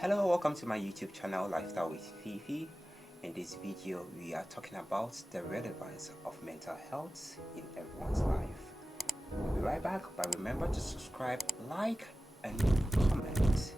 Hello, welcome to my YouTube channel, Lifestyle with Fiifi. In this video, we are talking about the relevance of mental health in everyone's life. We'll be right back, but remember to subscribe, like, and comment.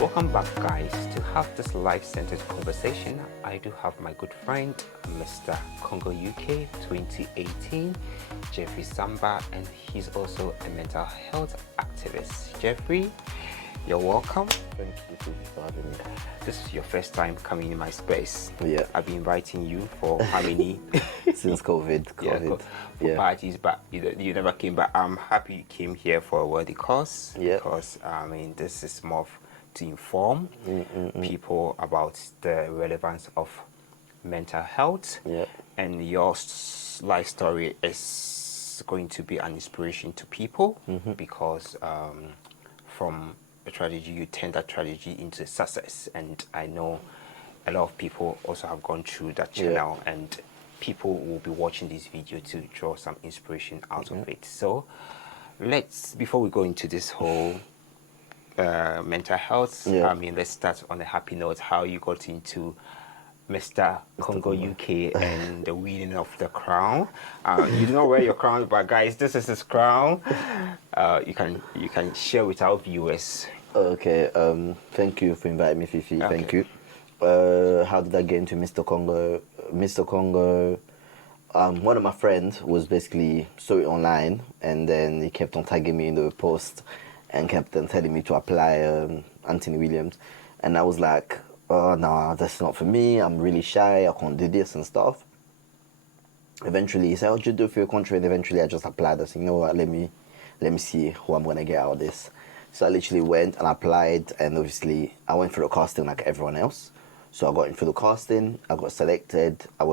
Welcome back, guys. To have this life-centered conversation, I do have my good friend Mr. Congo Uk 2018, Jeffery Samba, and he's also a mental health activist. Jeffery, you're welcome. Thank you for having me. This is your first time coming in my space. Yeah. I've been inviting you for how many? Since COVID. For parties, but you never came. But I'm happy you came here for a worthy cause. Yeah. Because this is more to inform people about the relevance of mental health. Yeah. And your life story is going to be an inspiration to people because from a tragedy, you turn that tragedy into success. And I know a lot of people also have gone through that channel, and people will be watching this video to draw some inspiration out of it. So before we go into this whole mental health, let's start on a happy note. How you got into Mr. Congo UK and the winning of the crown. You do not wear your crown, but guys, this is his crown. You can share with our viewers. Okay. Thank you for inviting me, Fifi. Okay. Thank you. How did I get into Mr. Congo? Mr. Congo. One of my friends was basically saw it online, and then he kept on tagging me in the post, and kept on telling me to apply Anthony Williams, and I was like, oh no, that's not for me. I'm really shy. I can't do this and stuff. Eventually, he said, "What do you do for your country?" And eventually, I just applied. I said, "You know what? Let me see who I'm gonna get out of this." So I literally went and applied, and obviously, I went through the casting like everyone else. So I got in through the casting. I got selected. I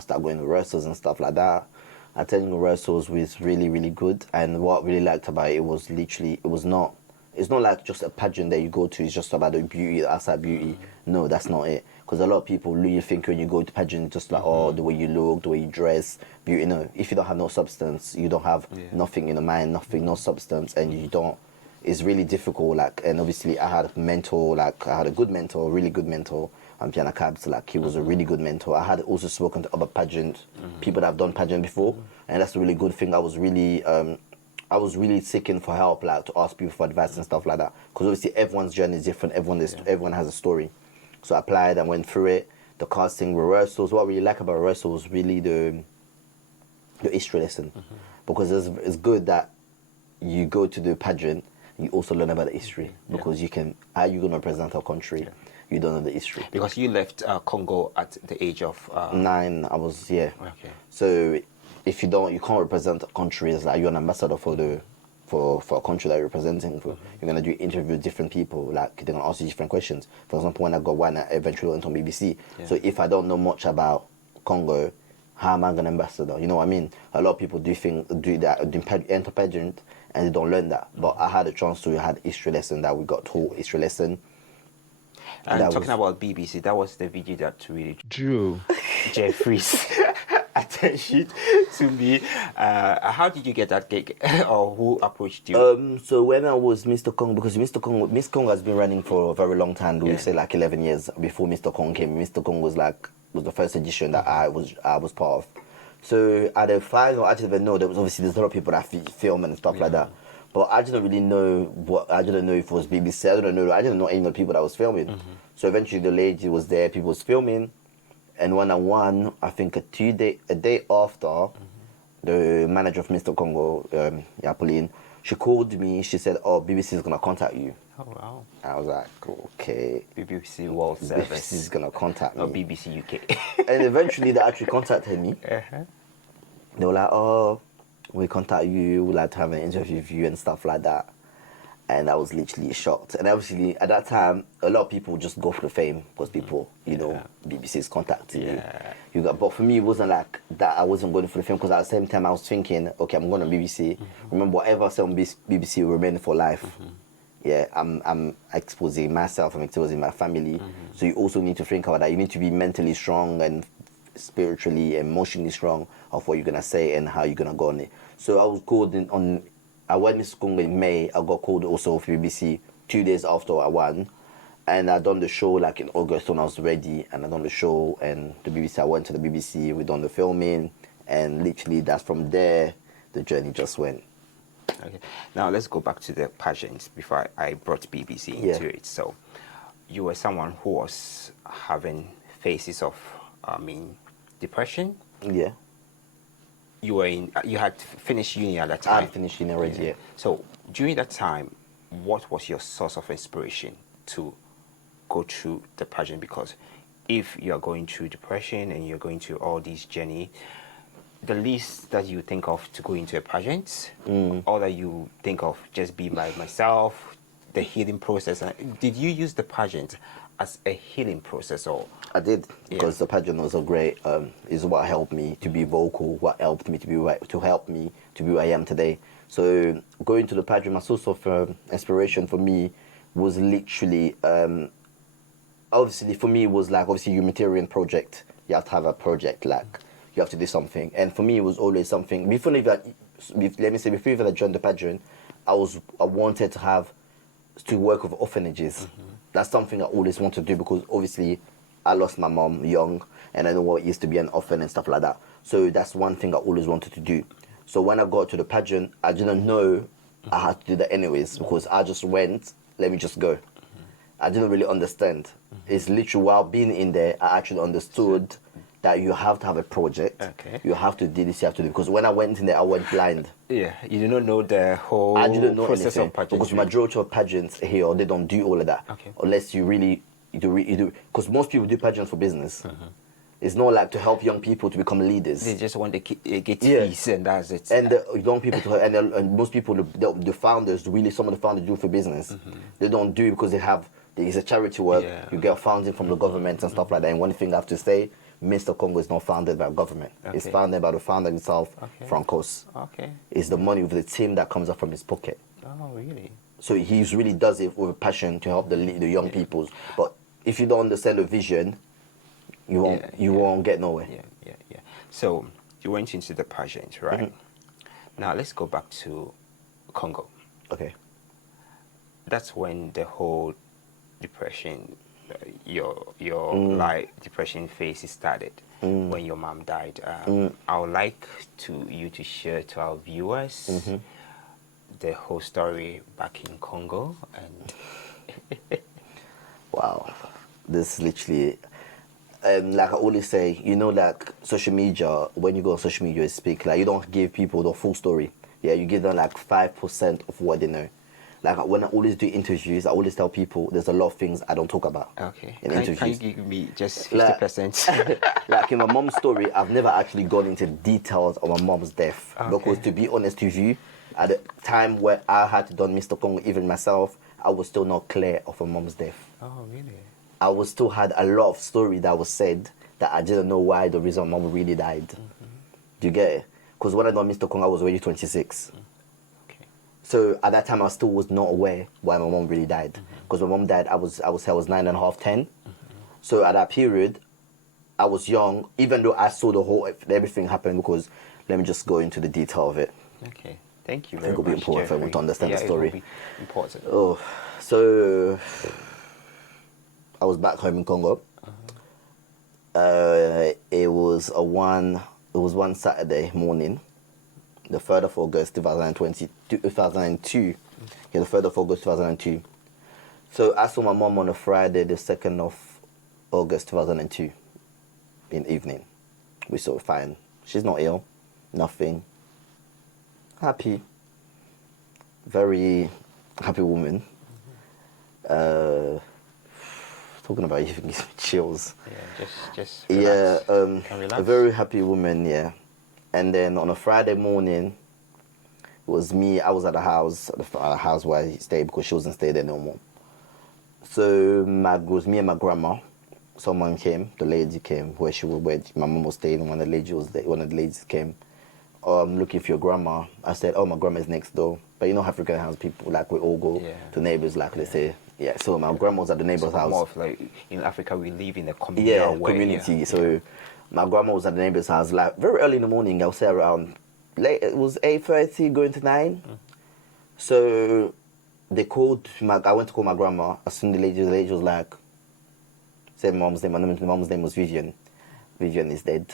started going to rehearsals and stuff like that. Attending rehearsals was really, really good. And what I really liked about it was literally, it's not like just a pageant that you go to, it's just about the beauty, the outside beauty. No, that's not it. Because a lot of people really think when you go to pageant, just like, oh, the way you look, the way you dress, beauty. No, if you don't have no substance, you don't have nothing in the mind, no substance, and you don't, it's really difficult. Like, and obviously I had a mentor, like I had a good mentor, really good mentor. Piano Cabs, like he was a really good mentor. I had also spoken to other pageant people that have done pageant before, and that's a really good thing. I was really seeking for help, like to ask people for advice and stuff like that. Because obviously everyone's journey is different. Everyone has a story. So I applied and went through it. The casting, rehearsals. What I really like about rehearsals was really the history lesson, because it's good that you go to the pageant, you also learn about the history, because you can, how you gonna represent our country. You don't know the history. Because you left Congo at the age of 9. I was Okay. So if you can't represent a country as like you're an ambassador for a country that you're representing. You're gonna do interviews with different people. Like they're gonna ask you different questions. For example, when I got one, I eventually went on BBC. So if I don't know much about Congo, how am I gonna ambassador? You know what I mean? A lot of people do that, enter pageant, and they don't learn that. But I had a chance to have history lesson that we got taught history lesson. And talking about BBC, that was the video that really drew Jeffrey's attention to me. How did you get that gig, or who approached you? So when I was Mr. Congo, because Miss Congo has been running for a very long time. We say like 11 years before Mr. Congo came. Mr. Congo was the first edition that I was part of. So at the final, I didn't even know there's a lot of people that film and stuff like that. But I didn't really know I didn't know if it was BBC. I didn't know any of the people that was filming. So eventually the lady was there, people was filming. And when I won, I think a day after, the manager of Mr. Congo, Pauline, she called me, she said, "Oh, BBC is going to contact you." Oh, wow. I was like, okay. BBC World Service. BBC is going to contact me. Or BBC UK. And eventually they actually contacted me. They were like, "Oh, we contact you, we'd like to have an interview with you," and stuff like that. and I was literally shocked. And obviously, at that time, a lot of people just go for the fame because people, you know, BBC is contacting you. Yeah. But for me, it wasn't like that. I wasn't going for the fame because at the same time, I was thinking, okay, I'm going to BBC. Remember, whatever I say on BBC will remain for life. Yeah, I'm exposing myself. I'm exposing my family. So you also need to think about that. You need to be mentally strong and spiritually, emotionally strong of what you're gonna say and how you're gonna go on it. So I was called in on. I went to Congo in May. I got called also for BBC 2 days after I won, and I done the show like in August when I was ready, and I done the show and the BBC. I went to the BBC. We done the filming, and literally that's from there the journey just went. Okay. Now let's go back to the pageants before I brought BBC into it. So you were someone who was having phases of, depression. Yeah. You were in. You had finished uni at that time. I had finished uni already. Yeah. So during that time, what was your source of inspiration to go through the pageant? Because if you are going through depression and you're going through all these journey, the least that you think of to go into a pageant, or that you think of just be by myself, the healing process. Did you use the pageant as a healing process, or? I did, because the pageant was a great, is what helped me to be vocal, what helped me to be to help me to be who I am today. So going to the pageant, my source of inspiration for me was literally, obviously for me it was like obviously humanitarian project. You have to have a project, like you have to do something. And for me it was always something. Before let me say before even I joined the pageant, I wanted to work with orphanages. That's something I always wanted to do because obviously I lost my mom young and I know what it is to be an orphan and stuff like that. So that's one thing I always wanted to do. So when I got to the pageant, I didn't know I had to do that anyways because I just went, let me just go. I didn't really understand. It's literally while being in there, I actually understood that you have to have a project. Okay. You have to do this, you have to do. Because when I went in there, I went blind. Yeah, you do not know the whole I didn't know process anything, of pageantry. because majority of pageants here, they don't do all of that. Okay. Unless you really do. Because most people do pageants for business. It's not like to help young people to become leaders. They just want to get fees and that's it. And the young people, and most people, the founders, really, some of the founders do it for business. They don't do it because it's a charity work. Yeah. You get funding from the government and stuff like that. And one thing I have to say, Mr. Congo is not founded by government. Okay. It's founded by the founder himself, Francos. Okay. It's the money of the team that comes up from his pocket. Oh, really? So he really does it with a passion to help the young peoples. But if you don't understand the vision, you won't get nowhere. Yeah. So you went into the pageant, right? Now let's go back to Congo. Okay. That's when the whole depression, your like depression phase started. When your mom died. I would like you to share to our viewers the whole story back in Congo and. Wow, this literally, like I always say, like social media, when you go on social media and speak, like you don't give people the full story. Yeah, you give them like 5% of what they know. Like when I always do interviews, I always tell people there's a lot of things I don't talk about. Okay. In interviews. Can you give me just 50%? Like in my mom's story, I've never actually gone into details of my mom's death. Okay. Because to be honest with you, at the time where I had done Mr. Congo, even myself, I was still not clear of my mom's death. Oh, really? I was still had a lot of story that was said that I didn't know why the reason my mom really died. Do you get it? Because when I done Mr. Congo, I was already 26. Okay. So at that time, I still was not aware why my mom really died. Because my mom died, I was 9.5, 10. So at that period, I was young, even though I saw everything happen. Because let me just go into the detail of it. Okay. Thank you very much. It will be important for everyone to understand the story. It will be important. Oh, so I was back home in Congo. It was one Saturday morning, the 3rd of August 2002. Yeah, the 3rd of August 2002. So I saw my mom on a Friday, the 2nd of August 2002, in the evening. We saw her fine. She's not ill, nothing. Happy, very happy woman. Talking about it even gives me chills. Yeah, just relax. A very happy woman. Yeah, and then on a Friday morning, It was me. I was at the house, the house where I stayed because she wasn't staying there no more. So it was me and my grandma. Someone came. The lady came where my mom was staying. One of the ladies came. Looking for your grandma. I said, oh, my grandma is next door. But you know, African house people, like, we all go to neighbors, like, let's say. Yeah, so my grandma was at the neighbor's house. More of like, in Africa, we live in a communal way. Community. Yeah. So my grandma was at the neighbor's house, like, very early in the morning. I would say around, late, it was 8:30, going to 9. So they called, I went to call my grandma. As soon as the lady was like, said mom's name. My mom's name was Vivian. Vivian is dead.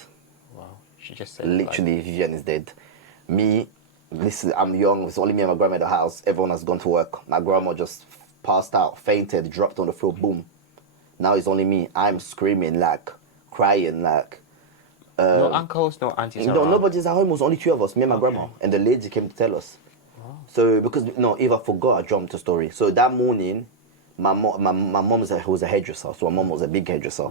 Wow. She just said literally, like, Vivian is dead. I'm young. It's only me and my grandma at the house. Everyone has gone to work. My grandma just passed out, fainted, dropped on the floor. Boom. Now it's only me. I'm screaming, like, crying, like. No uncles, no aunties. No, nobody's at home. It was only 2 of us, me and my grandma, and the lady came to tell us. Wow. So because if I forgot, I jumped the story. So that morning, my mom was a hairdresser, so my mom was a big hairdresser.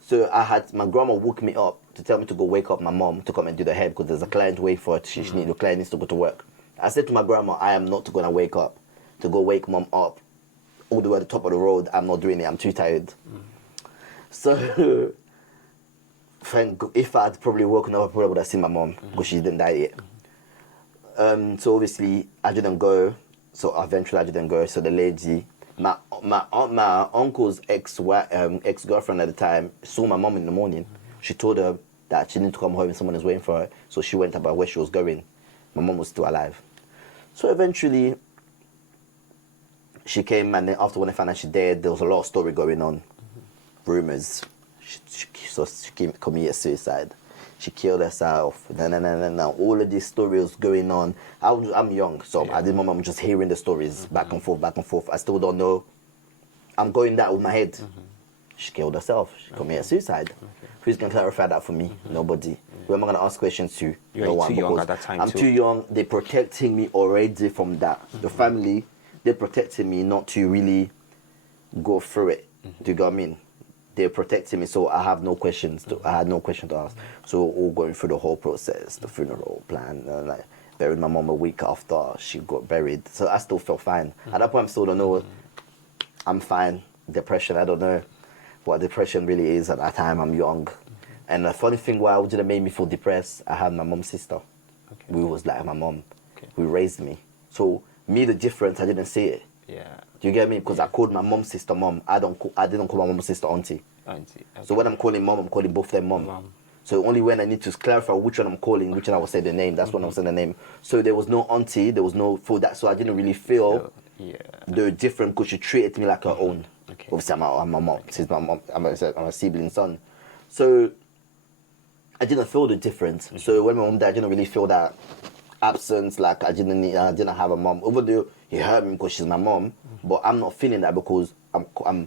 So my grandma woke me up to tell me to go wake up my mom to come and do the hair because there's a client waiting for it. The client needs to go to work. I said to my grandma, I am not going to wake up to go wake mom up all the way at the top of the road. I'm not doing it. I'm too tired. So if I had probably woken up, I probably would have seen my mom because she didn't die yet. So obviously I didn't go. So eventually I didn't go. So the lady, my uncle's ex-girlfriend at the time, saw my mom in the morning. She told her that she needed to come home and someone is waiting for her. So she went about where she was going. My mom was still alive. So eventually she came, and then after when I found out she dead, there was a lot of story going on. Rumors. She committed suicide. She killed herself. All of these stories going on. I'm young, so at this moment I'm just hearing the stories back and forth. I still don't know. I'm going that with my head. She killed herself. She committed suicide. Who's going to clarify that for me? Nobody. Who am I going to ask questions to? No one. Too young at that time. I'm too young. They're protecting me already from that. The family, they're protecting me not to really go through it. Do you get what I mean? They're protecting me, so I have no questions. I had no question to ask. So all going through the whole process, the funeral plan, and like buried my mom a week after she got buried. So I still felt fine. At that point, I still don't know. I'm fine. Depression, I don't know what depression really is at that time. I'm young. And the funny thing, why it didn't make me feel depressed, I had my mom's sister. We was like my mom. Who raised me. So me, the difference, I didn't see it. Yeah. Do you get me? Because I called my mom's sister mom. I didn't call my mom's sister auntie. So when I'm calling mom, I'm calling both them mom. So only when I need to clarify which one I'm calling, which one I will say the name, that's when I will say the name. So there was no auntie, there was no for that. So I didn't really feel the different because she treated me like her own. Obviously, I'm my mom. She's my mom. I'm a sibling son. So I didn't feel the difference. So when my mom died, I didn't really feel that absence. Like I didn't have a mom. Even though he hurt me because she's my mom, but I'm not feeling that because I'm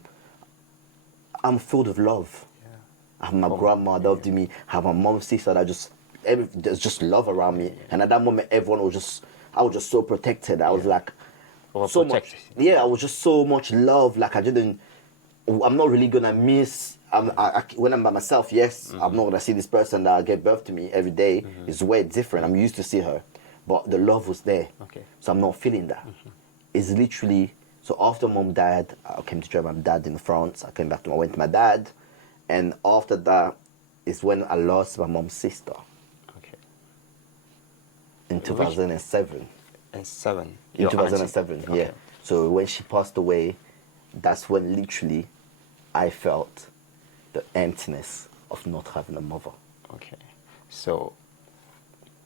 filled with love. I have my grandma loved me. I have my mom's sister that there's just love around me. And at that moment, I was just so protected. I was like, so much. I was just so much love. Like I'm not really gonna miss. When I'm by myself, I'm not gonna see this person that gave birth to me every day. It's way different. I'm used to see her, but the love was there. So I'm not feeling that. It's literally. So after mom died, I came to join my dad in France. I went to my dad, and after that is when I lost my mom's sister. In 2007. In 2007, yeah. So when she passed away, that's when literally I felt the emptiness of not having a mother. So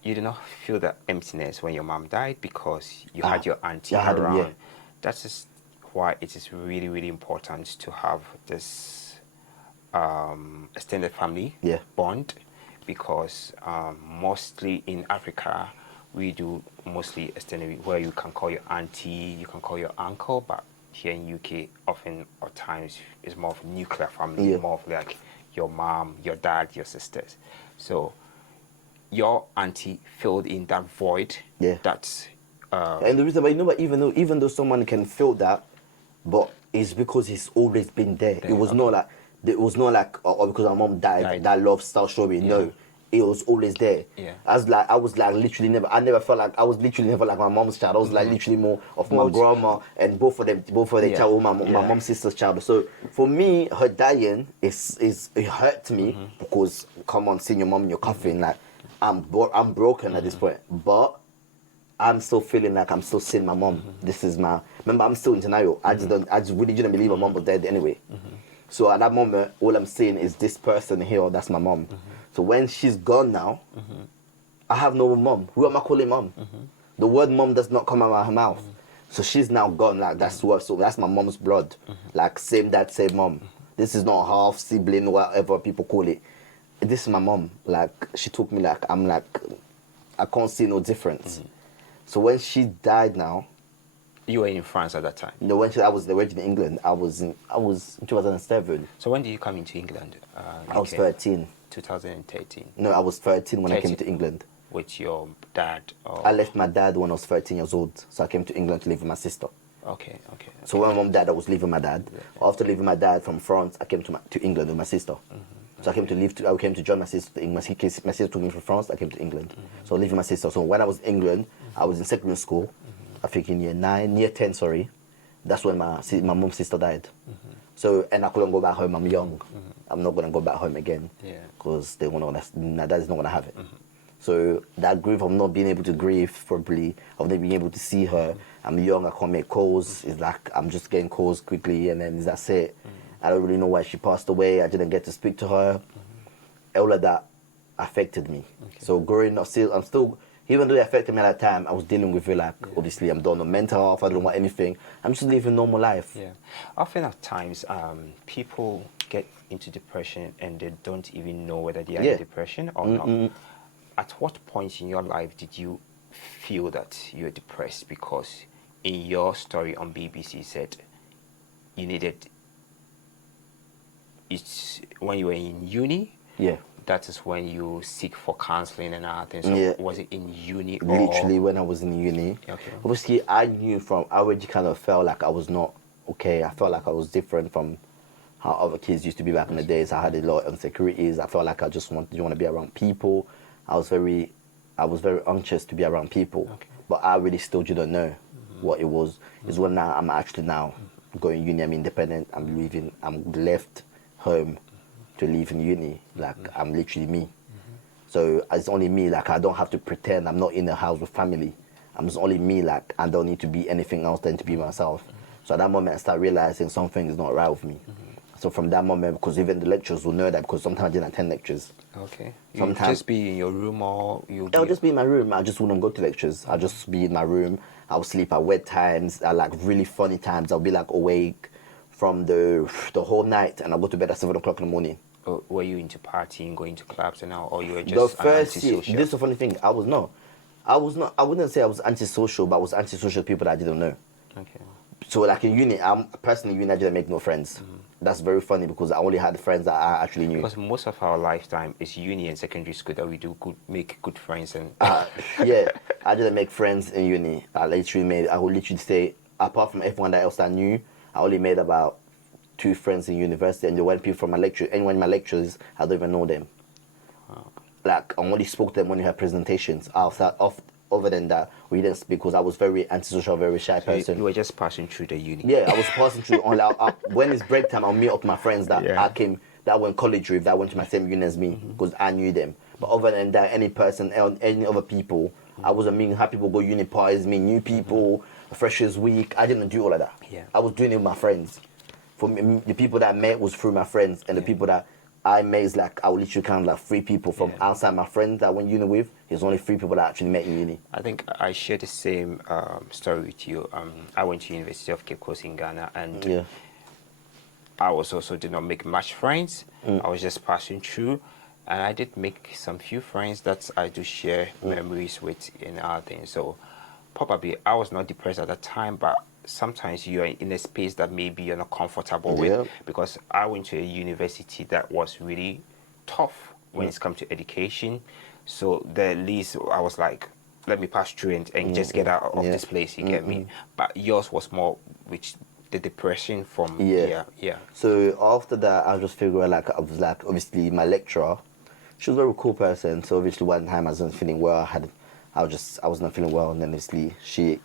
you did not feel that emptiness when your mom died because you had your auntie around. That is why it is really, really important to have this extended family bond, because mostly in Africa, we do mostly extended, where you can call your auntie, you can call your uncle, but here in UK, often or times, it's more of a nuclear family, more of like your mom, your dad, your sisters. So your auntie filled in that void. That's and the reason why, even though someone can feel that, but it's because it's always been there. It was not like because my mom died, that love started showing. No, it was always there. Yeah. I was like literally never. I never felt like I was literally never like my mom's child. I was like literally more of my Both. grandma, and both of them Yeah. child, my Yeah. mom's sister's child. So for me, her dying is it hurt me because come on, seeing your mom in your coffin, like I'm broken at this point, but. I'm still feeling like I'm still seeing my mom. This is my. Remember, I'm still in denial. I just really didn't believe my mom was dead anyway. So at that moment, all I'm seeing is this person here. That's my mom. So when she's gone now, I have no mom. Who am I calling mom? The word mom does not come out of her mouth. So she's now gone. Like that's what. So that's my mom's blood. Like same dad, same mom. This is not half sibling, whatever people call it. This is my mom. Like she took me. Like I'm like, I can't see no difference. So when she died now, You were in France at that time. you know, I was originally in England, I was in 2007. So when did you come into England? I was UK? 13. 2013. No, I was 13 when I came 13. to England. With your dad? Or... I left my dad when I was 13 years old, so I came to England to live with my sister. Okay, okay. So when my mom died, I was living with my dad. After leaving my dad from France, I came to England with my sister. So I came to join my sister. My sister took me from France. I came to England. So I lived with my sister. So when I was in England, I was in secondary school. I think in year 10, sorry. That's when my mom's sister died. So and I couldn't go back home. I'm young. I'm not gonna go back home again. Yeah. Because my dad is not gonna have it. So that grief of not being able to grieve properly, of not being able to see her. I'm young. I can't make calls. It's like I'm just getting calls quickly, and then that's it. I don't really know why she passed away. I didn't get to speak to her. All of that affected me. So growing up, I'm still, even though it affected me at that time, I was dealing with it like, obviously I'm done on mental health, I don't want anything. I'm just living normal life. Yeah. Often at times, people get into depression and they don't even know whether they are in depression or not. At what point in your life did you feel that you're depressed? Because in your story on BBC, you said you needed, it's when you were in uni. Yeah. That is when you seek for counseling and other things. So Yeah. was it in uni? Literally when I was in uni. Okay. Obviously I already kind of felt like I was not okay. I felt like I was different from how other kids used to be back in the days. I had a lot of insecurities. I felt like I just didn't want to be around people. I was very anxious to be around people. Okay. But I really still didn't know what it was. It's when now I'm actually now going uni. I'm independent. I'm leaving. I'm left home to leave in uni. Like I'm literally me. So it's only me. Like I don't have to pretend. I'm not in a house with family. I'm just only me. Like I don't need to be anything else than to be myself. So at that moment I start realizing something is not right with me. So from that moment, because even the lecturers will know that, because sometimes I didn't attend lectures. Okay. Sometimes You just be in your room, or I'll just be in my room. I just wouldn't go to lectures. I'll just be in my room. I'll sleep at wet times, at like really funny times. I'll be like awake from the whole night, and I'll go to bed at 7 o'clock in the morning. Were you into partying, going to clubs and all, or you were The just first year, antisocial? this is the funny thing. I was not. I wouldn't say I was antisocial, but I was antisocial people that I didn't know. Okay. So like in uni, personally in uni I didn't make no friends. That's very funny because I only had friends that I actually knew. Because most of our lifetime is uni and secondary school that we do make good friends and. Yeah, I didn't make friends in uni. I would literally say, apart from everyone else that I knew, I only made about 2 friends in university, and they weren't people from my lecture. Anyone in my lectures, I don't even know them. Like I only spoke to them when we had presentations. Other than that, we didn't speak because I was very antisocial, very shy person. You were just passing through the uni. Yeah, I was passing through. When it's break time, I'll meet up with my friends that that went college with, that went to my same uni as me, because I knew them. But other than that, any other people, I wasn't meeting how people go uni parties, meet new people, freshers week. I didn't do all of that. Yeah. I was doing it with my friends. For me, the people that I met was through my friends, and the people that I met is like I would literally count like 3 people from outside my friends that I went uni with. There's only 3 people that I actually met in uni. I think I share the same story with you. I went to University of Cape Coast in Ghana, and I did not make much friends. I was just passing through, and I did make some few friends that I do share memories with and other things. So probably I was not depressed at that time, but sometimes you are in a space that maybe you're not comfortable with, because I went to a university that was really tough when it comes to education. So the least I was like, let me pass through and just get out of this place, you get me? But yours was more which the depression from So after that I just figured I was like, obviously my lecturer, she was a very cool person. So obviously one time I wasn't feeling well. I was not feeling well, and then obviously she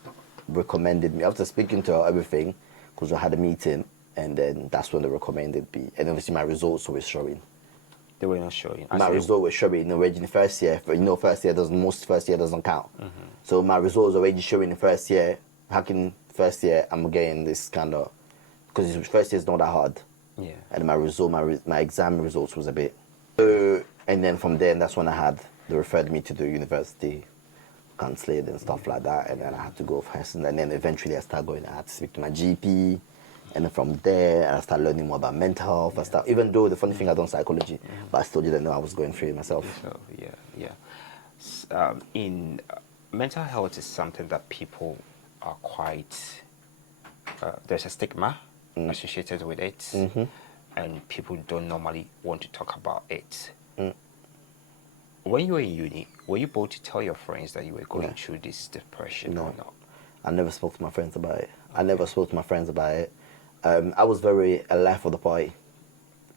recommended me after speaking to her everything, because I had a meeting, and then that's when they recommended me. And obviously my results were showing. They were not showing. My result was showing already in the first year. Most first year doesn't count. So my result was already showing in the first year. How can first year I'm getting this kind of, because first year is not that hard. Yeah. And my result, my exam results was a bit. So, and then from there, that's when they referred me to the university counseling and stuff like that. And then I had to go first. And then eventually I started going, I had to speak to my GP. And then from there, I started learning more about mental health. Even though the funny thing, I done psychology, but I still didn't know I was going through it myself. So, in mental health is something that people are quite, there's a stigma associated with it, and people don't normally want to talk about it. When you were in uni, were you able to tell your friends that you were going through this depression or not? I never spoke to my friends about it. I was very alive for the party.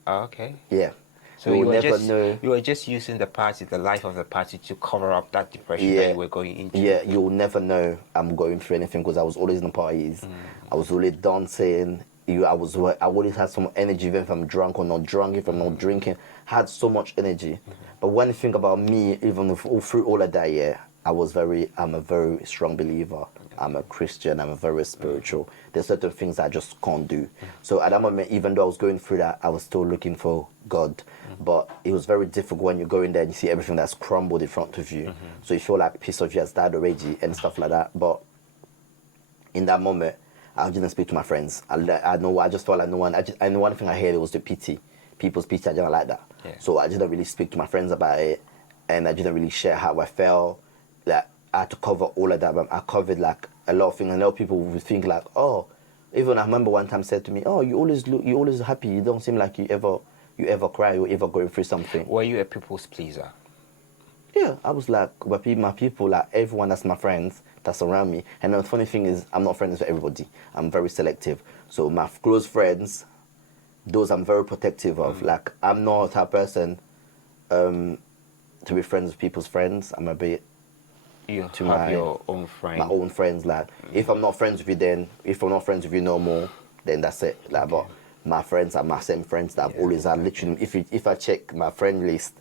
Okay. Yeah. So you were just using the life of the party to cover up that depression that you were going into. Yeah, you'll never know I'm going through anything, because I was always in the parties. I was always dancing. I always had some energy, even if I'm drunk or not drunk, if I'm not drinking. I had so much energy. But when you think about me, even through all of that, I'm a very strong believer. I'm a Christian. I'm a very spiritual. There's certain things I just can't do. So at that moment, even though I was going through that, I was still looking for God. But it was very difficult when you go in there and you see everything that's crumbled in front of you. So you feel like a piece of you has died already and stuff like that. But in that moment, I didn't speak to my friends. I just felt like no one. And one thing I heard was the pity, people's pity. I didn't like that. Yeah. So I didn't really speak to my friends about it, and I didn't really share how I felt. Like I had to cover all of that. But I covered like a lot of things. And a lot of people would think like, oh, even I remember one time said to me, oh, you always happy. You don't seem like you ever cry or ever going through something. Were you a people's pleaser? Yeah, I was like, but my people, like everyone that's my friends, that's around me. And the funny thing is, I'm not friends with everybody. I'm very selective. So my close friends, those I'm very protective of. Like, I'm not a type of person to be friends with people's friends. I'm a bit... You have your own friends. My own friends. Like, if I'm not friends with you no more, then that's it. Like, but my friends are my same friends that I've always had. Literally, if I check my friend list,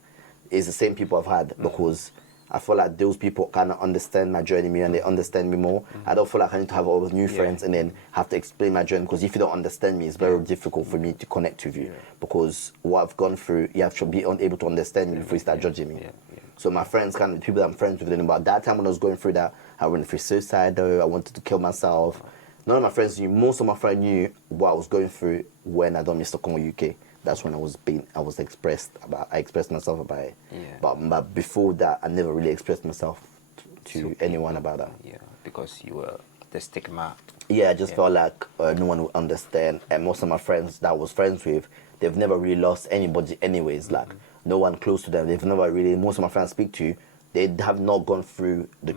it's the same people I've had, because I feel like those people kind of understand my journey and they understand me more. I don't feel like I need to have all those new friends and then have to explain my journey, because if you don't understand me, it's very difficult for me to connect with you, because what I've gone through, you have to be able to understand me before you start judging me. So my friends, kind of people that I'm friends with, them, about that time when I was going through that, I went through suicide, I wanted to kill myself. None of my friends knew, most of my friends knew what I was going through when I done Mr. Congo UK. That's when I expressed myself about it. Yeah. But before that, I never really expressed myself to anyone about that. Yeah, because you were the stigma. Yeah, I just felt like no one would understand. And most of my friends that I was friends with, they've never really lost anybody anyways. Like, no one close to them. They've never really, most of my friends I speak to, they have not gone through the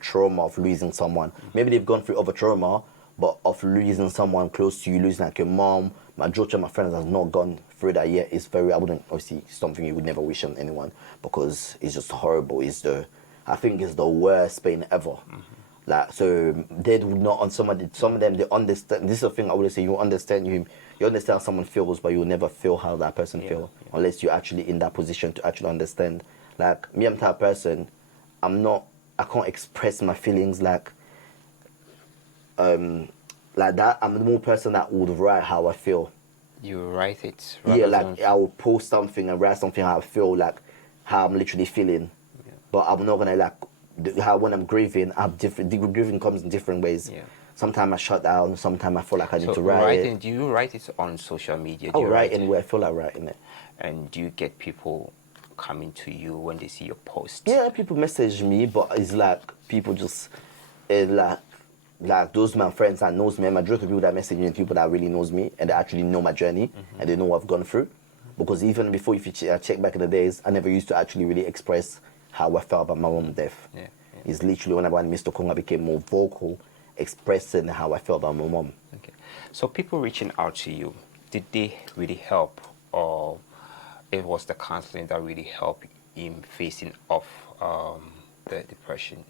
trauma of losing someone. Maybe they've gone through other trauma, but of losing someone close to you, losing like your mom. Majority of my friends has not gone through that yet. It's very, I wouldn't, obviously, something you would never wish on anyone, because it's just horrible. I think it's the worst pain ever. Like, so they would not, some of them, they understand. This is the thing I would say, you understand how someone feels, but you'll never feel how that person feels, unless you're actually in that position to actually understand. Like, me, I'm the type of person, I can't express my feelings like that. I'm the more person that would write how I feel. You write it? Yeah, like I will post something and write something how I feel, like how I'm literally feeling. Yeah. But I'm not gonna how when I'm grieving, grieving comes in different ways. Yeah. Sometimes I shut down, sometimes I feel like I need to write it. Do you write it on social media? I write anywhere I feel like writing it. And do you get people coming to you when they see your post? Yeah, people message me, but it's like people just like those my friends that knows me, and majority of people that message me are people that really knows me and they actually know my journey and they know what I've gone through. Because even before, if you check back in the days, I never used to actually really express how I felt about my mom's death. Yeah. It's literally when I went to Mr. Congo, I became more vocal, expressing how I felt about my mom. Okay. So people reaching out to you, did they really help, or it was the counseling that really helped him facing off the depression?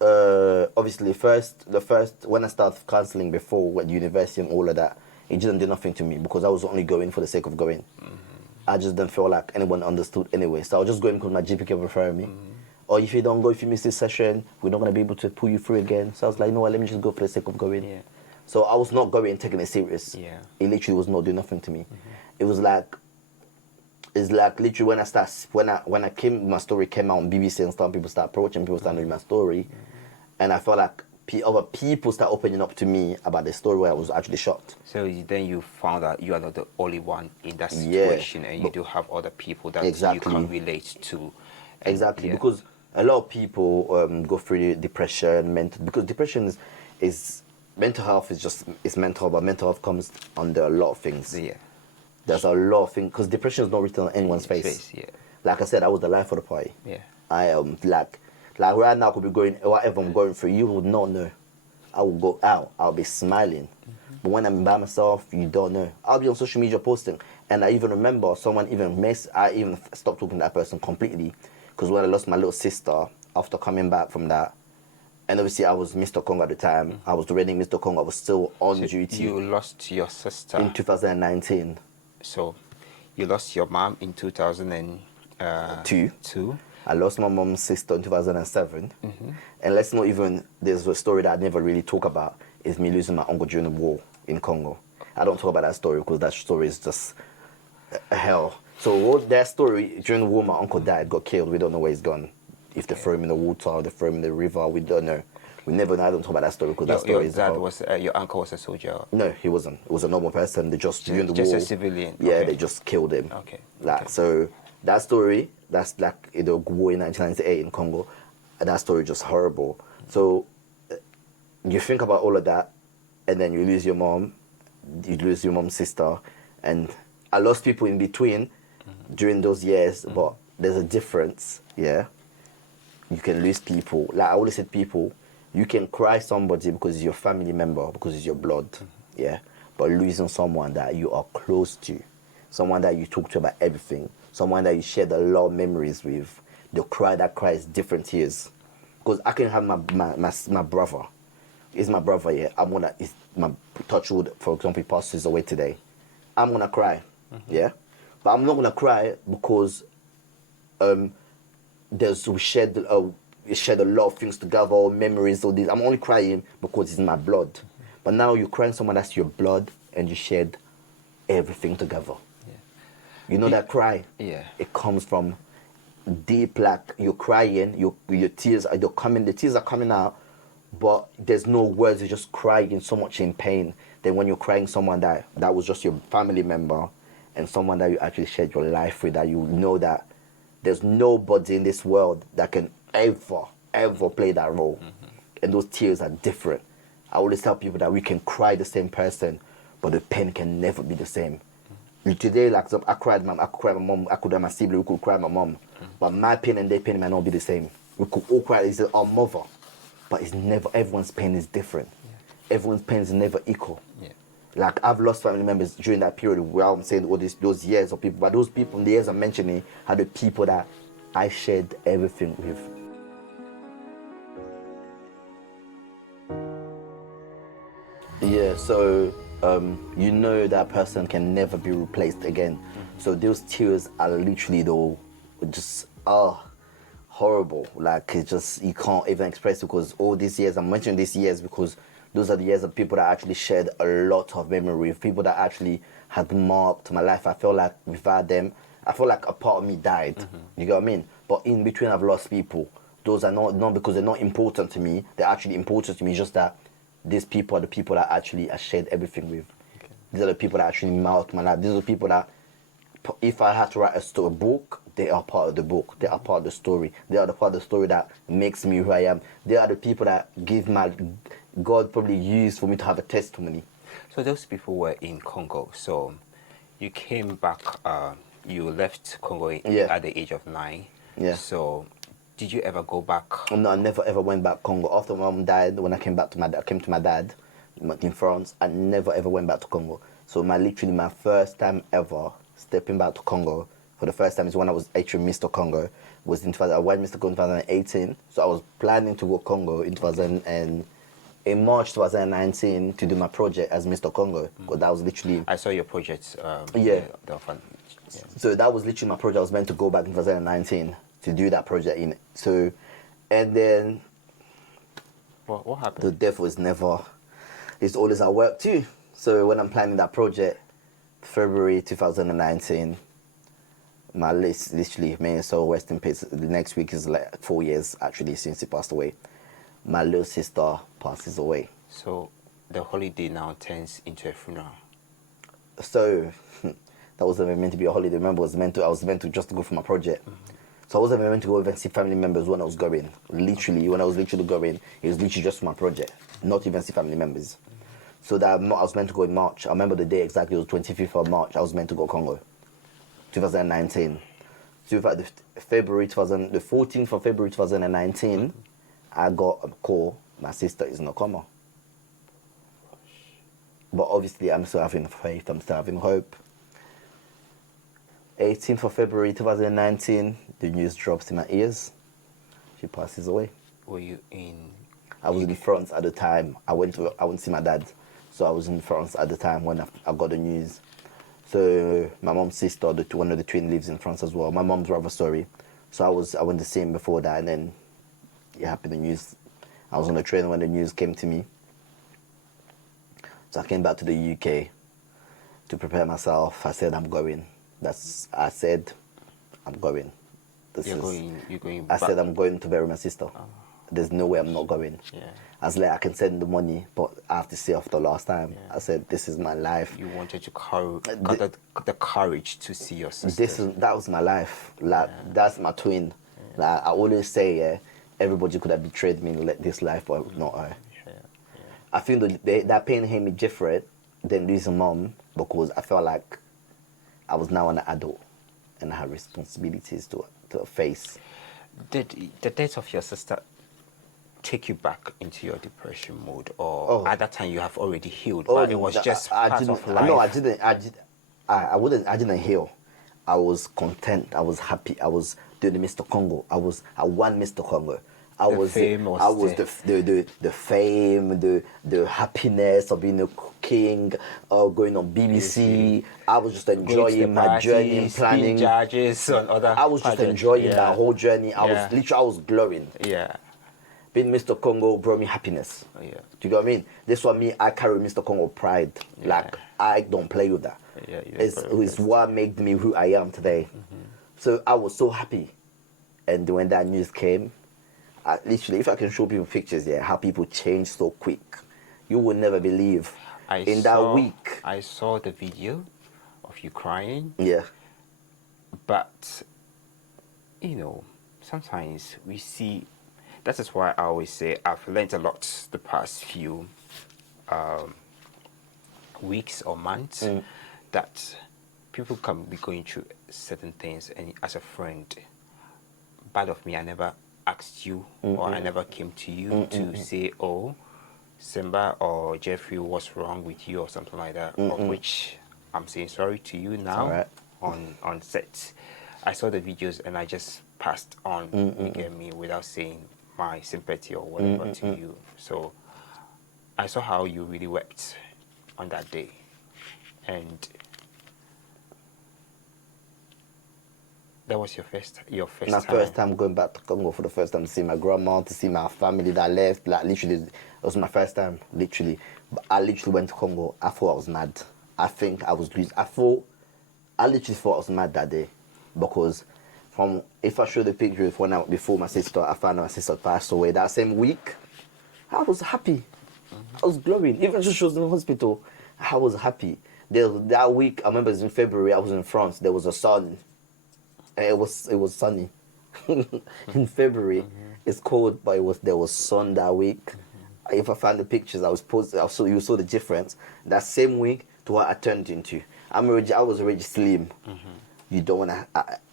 Obviously, the first when I started counseling before at university and all of that, it didn't do nothing to me because I was only going for the sake of going. I just didn't feel like anyone understood anyway, so I was just going because my GP kept referring me. Or if you don't go, if you miss this session, we're not going to be able to pull you through again. So I was like, no, let me just go for the sake of going. Yeah. So I was not going and taking it serious. Yeah. It literally was not doing nothing to me. It was like, it's like literally when I came, my story came out on BBC and stuff, people start approaching, people start knowing my story, and I felt like other people start opening up to me about the story where I was actually shocked. So then you found out you are not the only one in that Yeah, situation, and you do have other people that Exactly. you can relate to. And, Exactly, yeah. because a lot of people go through depression, because depression is mental health is mental, but mental health comes under a lot of things. Yeah. There's a lot of things because depression is not written on anyone's face. Yeah. Like I said, I was the life of the party. Yeah. I like right now I could be going whatever I'm going through. You would not know. I will go out. I'll be smiling. But when I'm by myself, you don't know. I'll be on social media posting, and I even remember someone I even stopped talking to that person completely because when I lost my little sister after coming back from that, and obviously I was Mr. Congo at the time. I was already Mr. Congo. I was still on duty. You lost your sister in 2019. So you lost your mom in 2002. Two. I lost my mom's sister in 2007. And let's not even, there's a story that I never really talk about, is me losing my uncle during the war in Congo. I don't talk about that story because that story is just hell. So that story, during the war, my uncle died, got killed. We don't know where he's gone. If they throw him in the water or they throw him in the river, we don't know. We never know. I don't talk about that story because that story is hell. Your uncle was a soldier? No, he wasn't. It was a normal person. They just during the war. Just a civilian? Yeah, Okay. they just killed him. Okay. So that story, that's like the war in 1998 in Congo. And that story just horrible. So you think about all of that, and then you lose your mom, you lose your mom's sister, and I lost people in between during those years. But there's a difference. Yeah, you can lose people. Like I always said, people. You can cry somebody because it's your family member, because it's your blood, yeah. But losing someone that you are close to, someone that you talk to about everything, someone that you shared a lot of memories with, the cry that cries different tears. Because I can have my brother. It's my brother, yeah. It's my touch wood, for example, he passes away today. I'm gonna cry, yeah. But I'm not gonna cry because we shared a lot of things together, memories, all this. I'm only crying because it's my blood. But now you're crying someone that's your blood and you shared everything together. Yeah. You know that cry? Yeah. It comes from deep, like you're crying, your tears are the tears are coming out, but there's no words, you're just crying so much in pain. Then when you're crying someone that was just your family member and someone that you actually shared your life with, that you know that there's nobody in this world that can ever play that role. And those tears are different. I always tell people that we can cry the same person, but the pain can never be the same. Today, like I cried my mom, I could have my sibling, we could cry my mom. But my pain and their pain might not be the same. We could all cry, it's our mother. But it's never, everyone's pain is different. Yeah. Everyone's pain is never equal. Yeah. Like I've lost family members during that period where I'm saying all those years of people, but those people, the years I'm mentioning, are the people that I shared everything with. Yeah, so you know that person can never be replaced again. So those tears are literally though just horrible. Like it's just, you can't even express it because all these years, I'm mentioning these years because those are the years of people that actually shared a lot of memory, people that actually had marked my life. I feel like without them, I feel like a part of me died. You get what I mean? But in between, I've lost people. Those are not because they're not important to me. They're actually important to me. Just that these people are the people that actually I shared everything with. Okay. These are the people that actually marked my life. These are the people that, if I had to write a book, they are part of the book. They are part of the story. They are the part of the story that makes me who I am. They are the people that God probably used for me to have a testimony. So those people were in Congo. So you came back, you left Congo at the age of 9. Yeah. So did you ever go back? No, I never ever went back Congo. After my mom died, when I came back to my dad in France, I never ever went back to Congo. So literally my first time ever stepping back to Congo for the first time is when I was actually Mr. Congo. Was in 2000, I went Mr. Congo in 2018. So I was planning to go Congo in 2000 and in March 2019 to do my project as Mr. Congo. Because that was literally... I saw your projects. Yeah. The fun. Yeah. So that was literally my project. I was meant to go back in 2019 to do that project in. So, and then What happened? the devil is never... It's always at work too. So when I'm planning that project, February 2019, my list literally, man, so rest in peace. The next week is like 4 years actually since he passed away. My little sister passes away. So the holiday now turns into a funeral. So that wasn't even meant to be a holiday. Remember, I was meant to just go for my project. So I wasn't even meant to go even see family members when I was going. Literally, when I was literally going, it was literally just for my project, not even see family members. So that I was meant to go in March. I remember the day exactly. It was 25th of March. I was meant to go Congo, 2019. So the 14th of February 2019, I got a call. My sister is in a coma. But obviously, I'm still having faith. I'm still having hope. 18th of February 2019, the news drops in my ears. She passes away. Were you in? I was in France at the time. I went to see my dad. So I was in France at the time when I got the news. So my mom's sister, one of the twin, lives in France as well. My mom's rather sorry. So I went to see him before that, and then it happened. The news. I was on the train when the news came to me. So I came back to the UK to prepare myself. I said I'm going. I said I'm going. You're going. I said I'm going to bury my sister. There's no way I'm not going. Yeah. I was like, I can send the money, but I have to see after the last time. Yeah. I said, this is my life. You wanted to got the courage to see your sister. That was my life. Like, that's my twin. Yeah. Like, I always say, everybody could have betrayed me in this life, but not her. Yeah. I think that pain hit me different than losing mom, because I felt like I was now an adult and I had responsibilities to face. Did the death of your sister take you back into your depression mode, or at that time you have already healed, but it was just part of life? No, I didn't. I didn't heal. I was content. I was happy. I was doing the Mr. Congo. I won Mr. Congo. I was the fame, the happiness of being a king, going on BBC. I was just enjoying my journey and planning. Judges and other I was just enjoying that whole journey. I was glowing. Yeah. Being Mr. Congo brought me happiness. Oh, yeah. Do you know what I mean? This one, I carry Mr. Congo pride. Yeah. Like, I don't play with that. Yeah, it's what made me who I am today. Mm-hmm. So I was so happy. And when that news came, literally, if I can show people pictures, how people change so quick, you will never believe. That week, I saw the video of you crying. Yeah. But, sometimes we see. That is why I always say I've learned a lot the past few weeks or months that people can be going through certain things, and as a friend, bad of me, I never asked you or I never came to you to say, oh, Samba or Jeffrey, what's wrong with you or something like that, of which I'm saying sorry to you now on set. I saw the videos and I just passed on, you get me, without saying my sympathy or whatever to you. So I saw how you really wept on that day, and that was your first my time. First time going back to Congo for the first time, to see my grandma, to see my family that left. Like, literally, it was my first time, literally. But I literally went to Congo. I thought I was mad. I think I was losing. I literally thought I was mad that day, because if I show the pictures before my sister, I found out my sister passed away that same week, I was happy. I was glowing. Even though she was in the hospital, I was happy. That week, I remember it was in February, I was in France. There was a sun. It was sunny. In February, it's cold, but there was sun that week. If I find the pictures, you saw the difference. That same week to what I turned into. I was already slim. You don't wanna.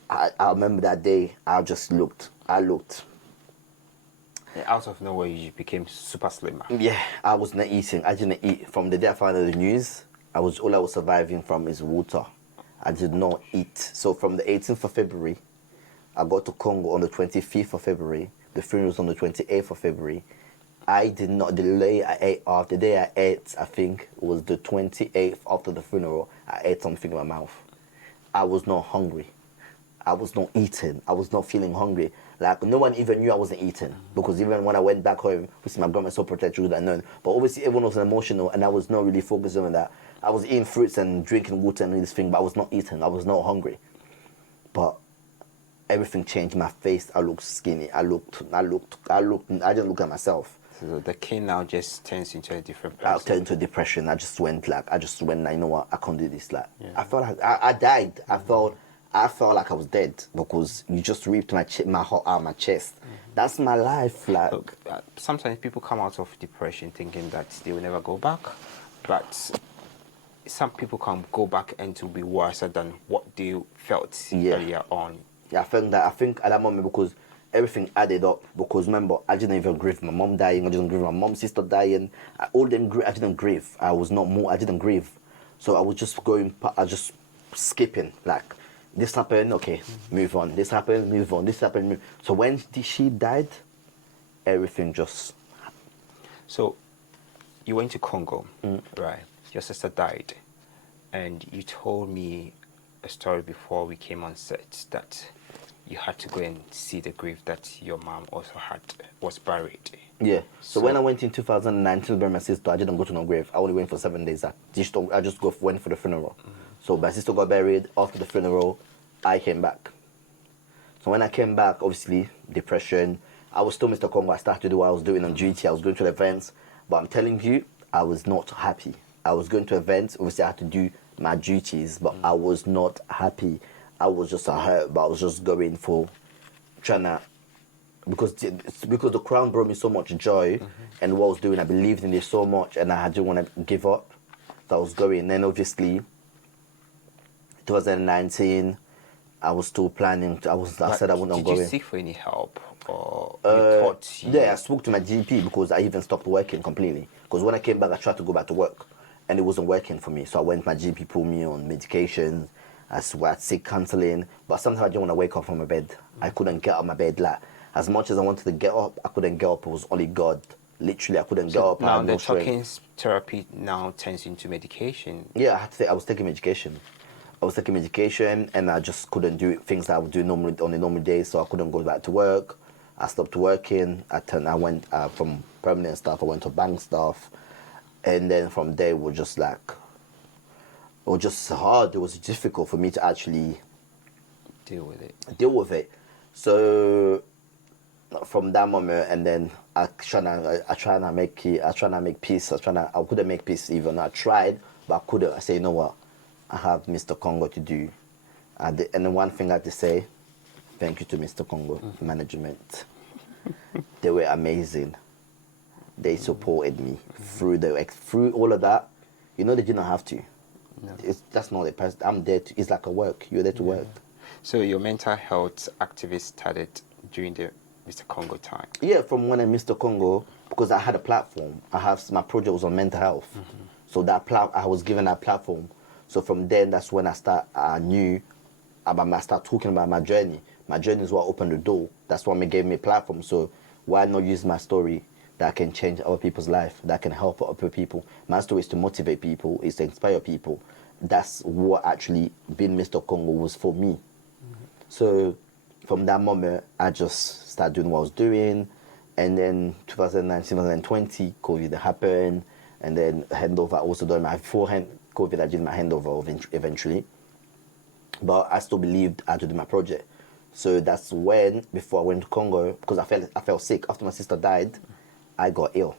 I remember that day. I looked. Out of nowhere, you became super slim. Yeah, I was not eating. I didn't eat from the day I found out the news. All I was surviving from is water. I did not eat. So from the 18th of February, I got to Congo on the 25th of February. The funeral was on the 28th of February. I did not, the day I ate off, the day I ate, I think, was the 28th after the funeral. I ate something in my mouth. I was not hungry. I was not eating. I was not feeling hungry. Like, no one even knew I wasn't eating. Because even when I went back home, which my grandma so protective that known. But obviously everyone was emotional and I was not really focusing on that. I was eating fruits and drinking water and this thing, but I was not eating. I was not hungry. But everything changed. My face, I looked skinny. I just looked at myself. So the king now just turns into a different I person. turned into depression. I just went, like, you know what, I can't do this. Like, I felt like I died. I felt like I was dead because you just ripped my heart out of my chest. That's my life. Like, Look, sometimes people come out of depression thinking that they will never go back, but some people can go back and to be worse than what they felt earlier on. Yeah, I think at that moment, because everything added up. Because remember, I didn't even grieve my mom dying. I didn't grieve my mom's sister dying. I didn't grieve. I didn't grieve. So I was just skipping. Like, this happened, okay, move on. This happened, move on. This happened, move. So when she died, everything just. So you went to Congo, right? Your sister died, and you told me a story before we came on set that you had to go and see the grave that your mom also was buried. Yeah. So when I went in 2019 to bury my sister, I didn't go to no grave. I only went for 7 days. I just went for the funeral. So my sister got buried. After the funeral, I came back. So when I came back, obviously, depression. I was still Mr. Congo. I started to do what I was doing on duty. I was going to the events. But I'm telling you, I was not happy. I was going to events. Obviously, I had to do my duties, but I was not happy. I was just hurt, but I was just going for trying to, because the crown brought me so much joy, and what I was doing, I believed in it so much, and I didn't want to give up. So I was going. And then obviously, 2019, I was still planning. I said I wasn't going. Did you seek for any help, or you thought? Yeah, I spoke to my GP because I even stopped working completely. Because when I came back, I tried to go back to work, and it wasn't working for me. So I went. My GP put me on medications. I had sick counseling, but sometimes I didn't want to wake up from my bed. I couldn't get out of my bed. Like, as much as I wanted to get up, I couldn't get up. It was only God. Literally, I couldn't get up. Now the talking therapy now turns into medication. Yeah, I was taking medication. And I just couldn't do things that I would do normally on a normal day. So I couldn't go back to work. I stopped working. I went from permanent staff. I went to bank staff, and then from there it was just like. It was just hard. It was difficult for me to actually deal with it. So from that moment, and then I try to make peace. I couldn't make peace even. I tried, but I couldn't. I say, you know what? I have Mr. Congo to do. And the one thing I had to say, thank you to Mr. Congo management. They were amazing. They supported me through all of that. You know, they didn't have to. No. That's not a person. I'm there to. It's like a work. You're there to work. So your mental health activist started during the Mr. Congo time. Yeah, from when I Mr. Congo, because I had a platform. My project was on mental health. So I was given that platform. So from then, that's when I start talking about my journey. My journey is what opened the door. That's what gave me a platform. So why not use my story that can change other people's life, that can help other people? My story is to motivate people, is to inspire people. That's what actually being Mr. Congo was for me. So from that moment, I just started doing what I was doing. And then 2019, 2020, COVID happened. And then handover, I also done my beforehand COVID, I did my handover eventually. But I still believed I had to do my project. So that's when, before I went to Congo, because I felt sick. After my sister died, I got ill,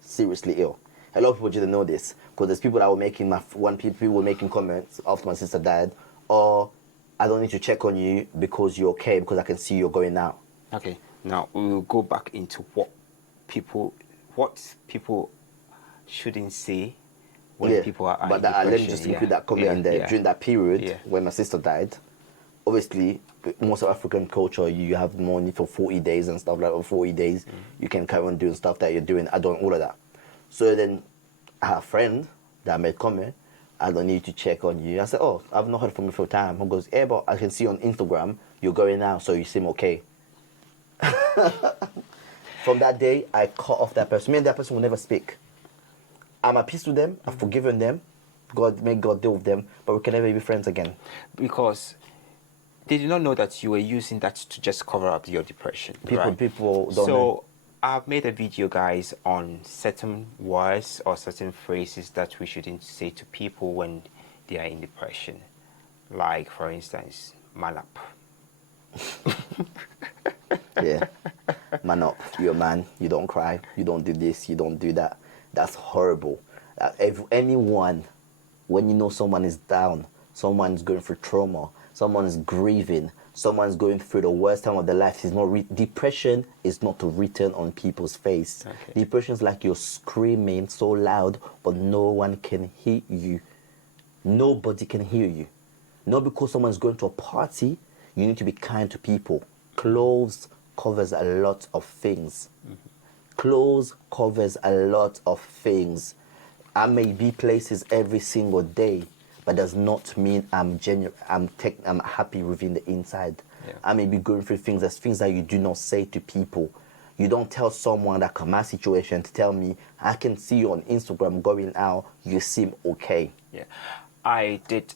seriously ill. A lot of people didn't know this, because there's people that were people were making comments after my sister died, or I don't need to check on you because you're okay, because I can see you're going out. Okay, now we will go back into what people shouldn't say when people are but let me just include that comment in there. During that period when my sister died, obviously, most of African culture, you have money for 40 days and stuff like that. 40 days, you can carry on doing stuff that you're doing. I don't all of that. So then I had a friend that made comment, I don't need to check on you. I said, oh, I've not heard from you for a time. He goes, yeah, but I can see on Instagram you're going out, so you seem okay. From that day, I cut off that person. Me and that person will never speak. I'm at peace with them. I've forgiven them. May God deal with them, but we can never be friends again. Because they did not know that you were using that to just cover up your depression. People don't so know. I've made a video, guys, on certain words or certain phrases that we shouldn't say to people when they are in depression. Like, for instance, man up. Yeah. Man up. You're a man. You don't cry. You don't do this. You don't do that. That's horrible. If anyone, when you know someone is down, someone's going through trauma, someone's grieving, someone's going through the worst time of their life, depression is not written on people's face. Okay. Depression is like you're screaming so loud, but no one can hear you. Nobody can hear you. Not because someone's going to a party, you need to be kind to people. Clothes covers a lot of things. Clothes covers a lot of things. I may be places every single day, but does not mean I'm genuine. I'm happy within the inside. Yeah. I may be going through things. There's things that you do not say to people. You don't tell someone that my situation to tell me, I can see you on Instagram going out. You seem okay. Yeah, I did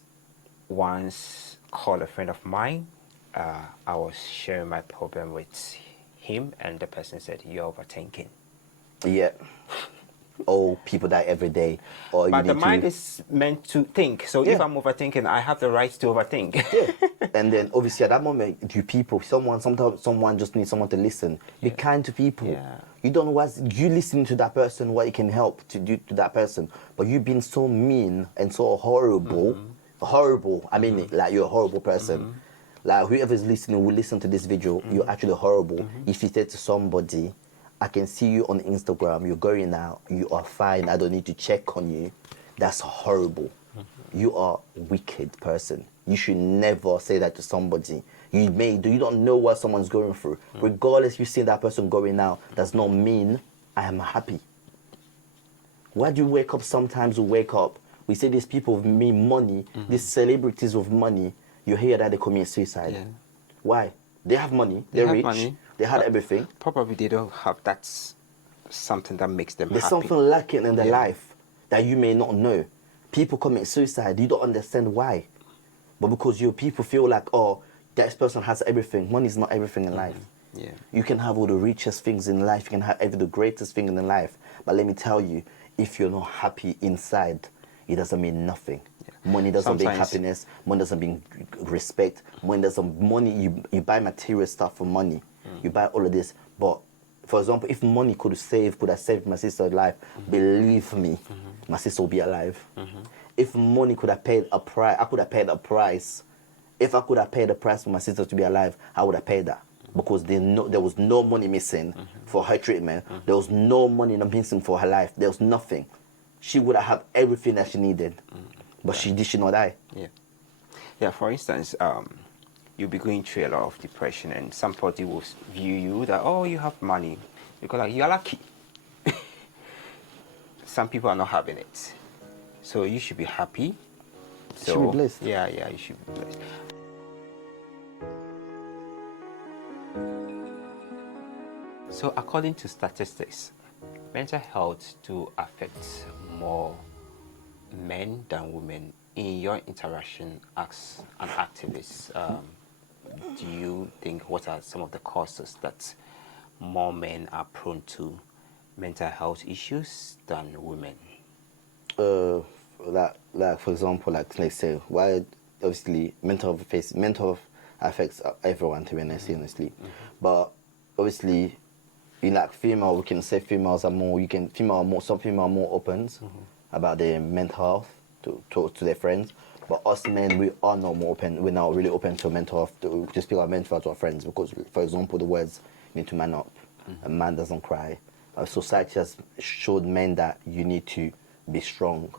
once call a friend of mine. I was sharing my problem with him, and the person said, "You're overthinking." Yeah. Oh, people die every day. Or But the you need mind to... is meant to think. So if Yeah. I'm overthinking, I have the right to overthink. Yeah. And then obviously at that moment, you people, sometimes someone just needs someone to listen. Be Yeah. kind to people. Yeah. You don't know what you listening to that person, what you can help to do to that person. But you being so mean and so horrible, horrible. I mean, like you're a horrible person. Like whoever's listening will listen to this video. You're actually horrible. If you say to somebody, I can see you on Instagram, you're going out, you are fine, I don't need to check on you. That's horrible. You are a wicked person. You should never say that to somebody. You don't know what someone's going through. Regardless you see that person going out, does not mean I am happy. Why do you wake up sometimes we wake up, we say these people with money, these celebrities with money, you hear that they commit suicide. Yeah. Why? They have money, They they're have rich, money, they had but everything. Probably they don't have that something that makes them There's happy. something lacking in their Yeah. life that you may not know. People commit suicide, you don't understand why. But because people feel like, oh, that person has everything. Money is not everything in life. Yeah. You can have all the richest things in life, you can have the greatest thing in life. But let me tell you, if you're not happy inside, it doesn't mean nothing. Yeah. Money doesn't bring Sometimes- happiness, money doesn't bring respect, you buy material stuff for money. You buy all of this. But for example, if money could have saved my sister's life, believe me, my sister will be alive. If money could have paid a price, I could have paid a price. If I could have paid a price for my sister to be alive, I would have paid that. Because there was no money missing for her treatment. There was no money missing for her life. There was nothing. She would have had everything that she needed. But she not die. Yeah. Yeah, for instance, you'll be going through a lot of depression and somebody will view you that, oh, you have money. Because like, you're lucky. Some people are not having it. So you should be happy. So, Should be blessed. Yeah, you should be blessed. So according to statistics, mental health do affect more men than women. In your interaction as an activist, do you think what are some of the causes that more men are prone to mental health issues than women? Like for example, like let's say, why obviously mental health affects everyone, to be honest, honestly. But obviously, in like female, we can say females are more. Some female are more open about their mental health to talk to their friends. But us men, we are not more open. We're not really open to mental health. To just speak about mental health to our friends because, for example, the words "need to man up." A man doesn't cry. Society has showed men that you need to be strong.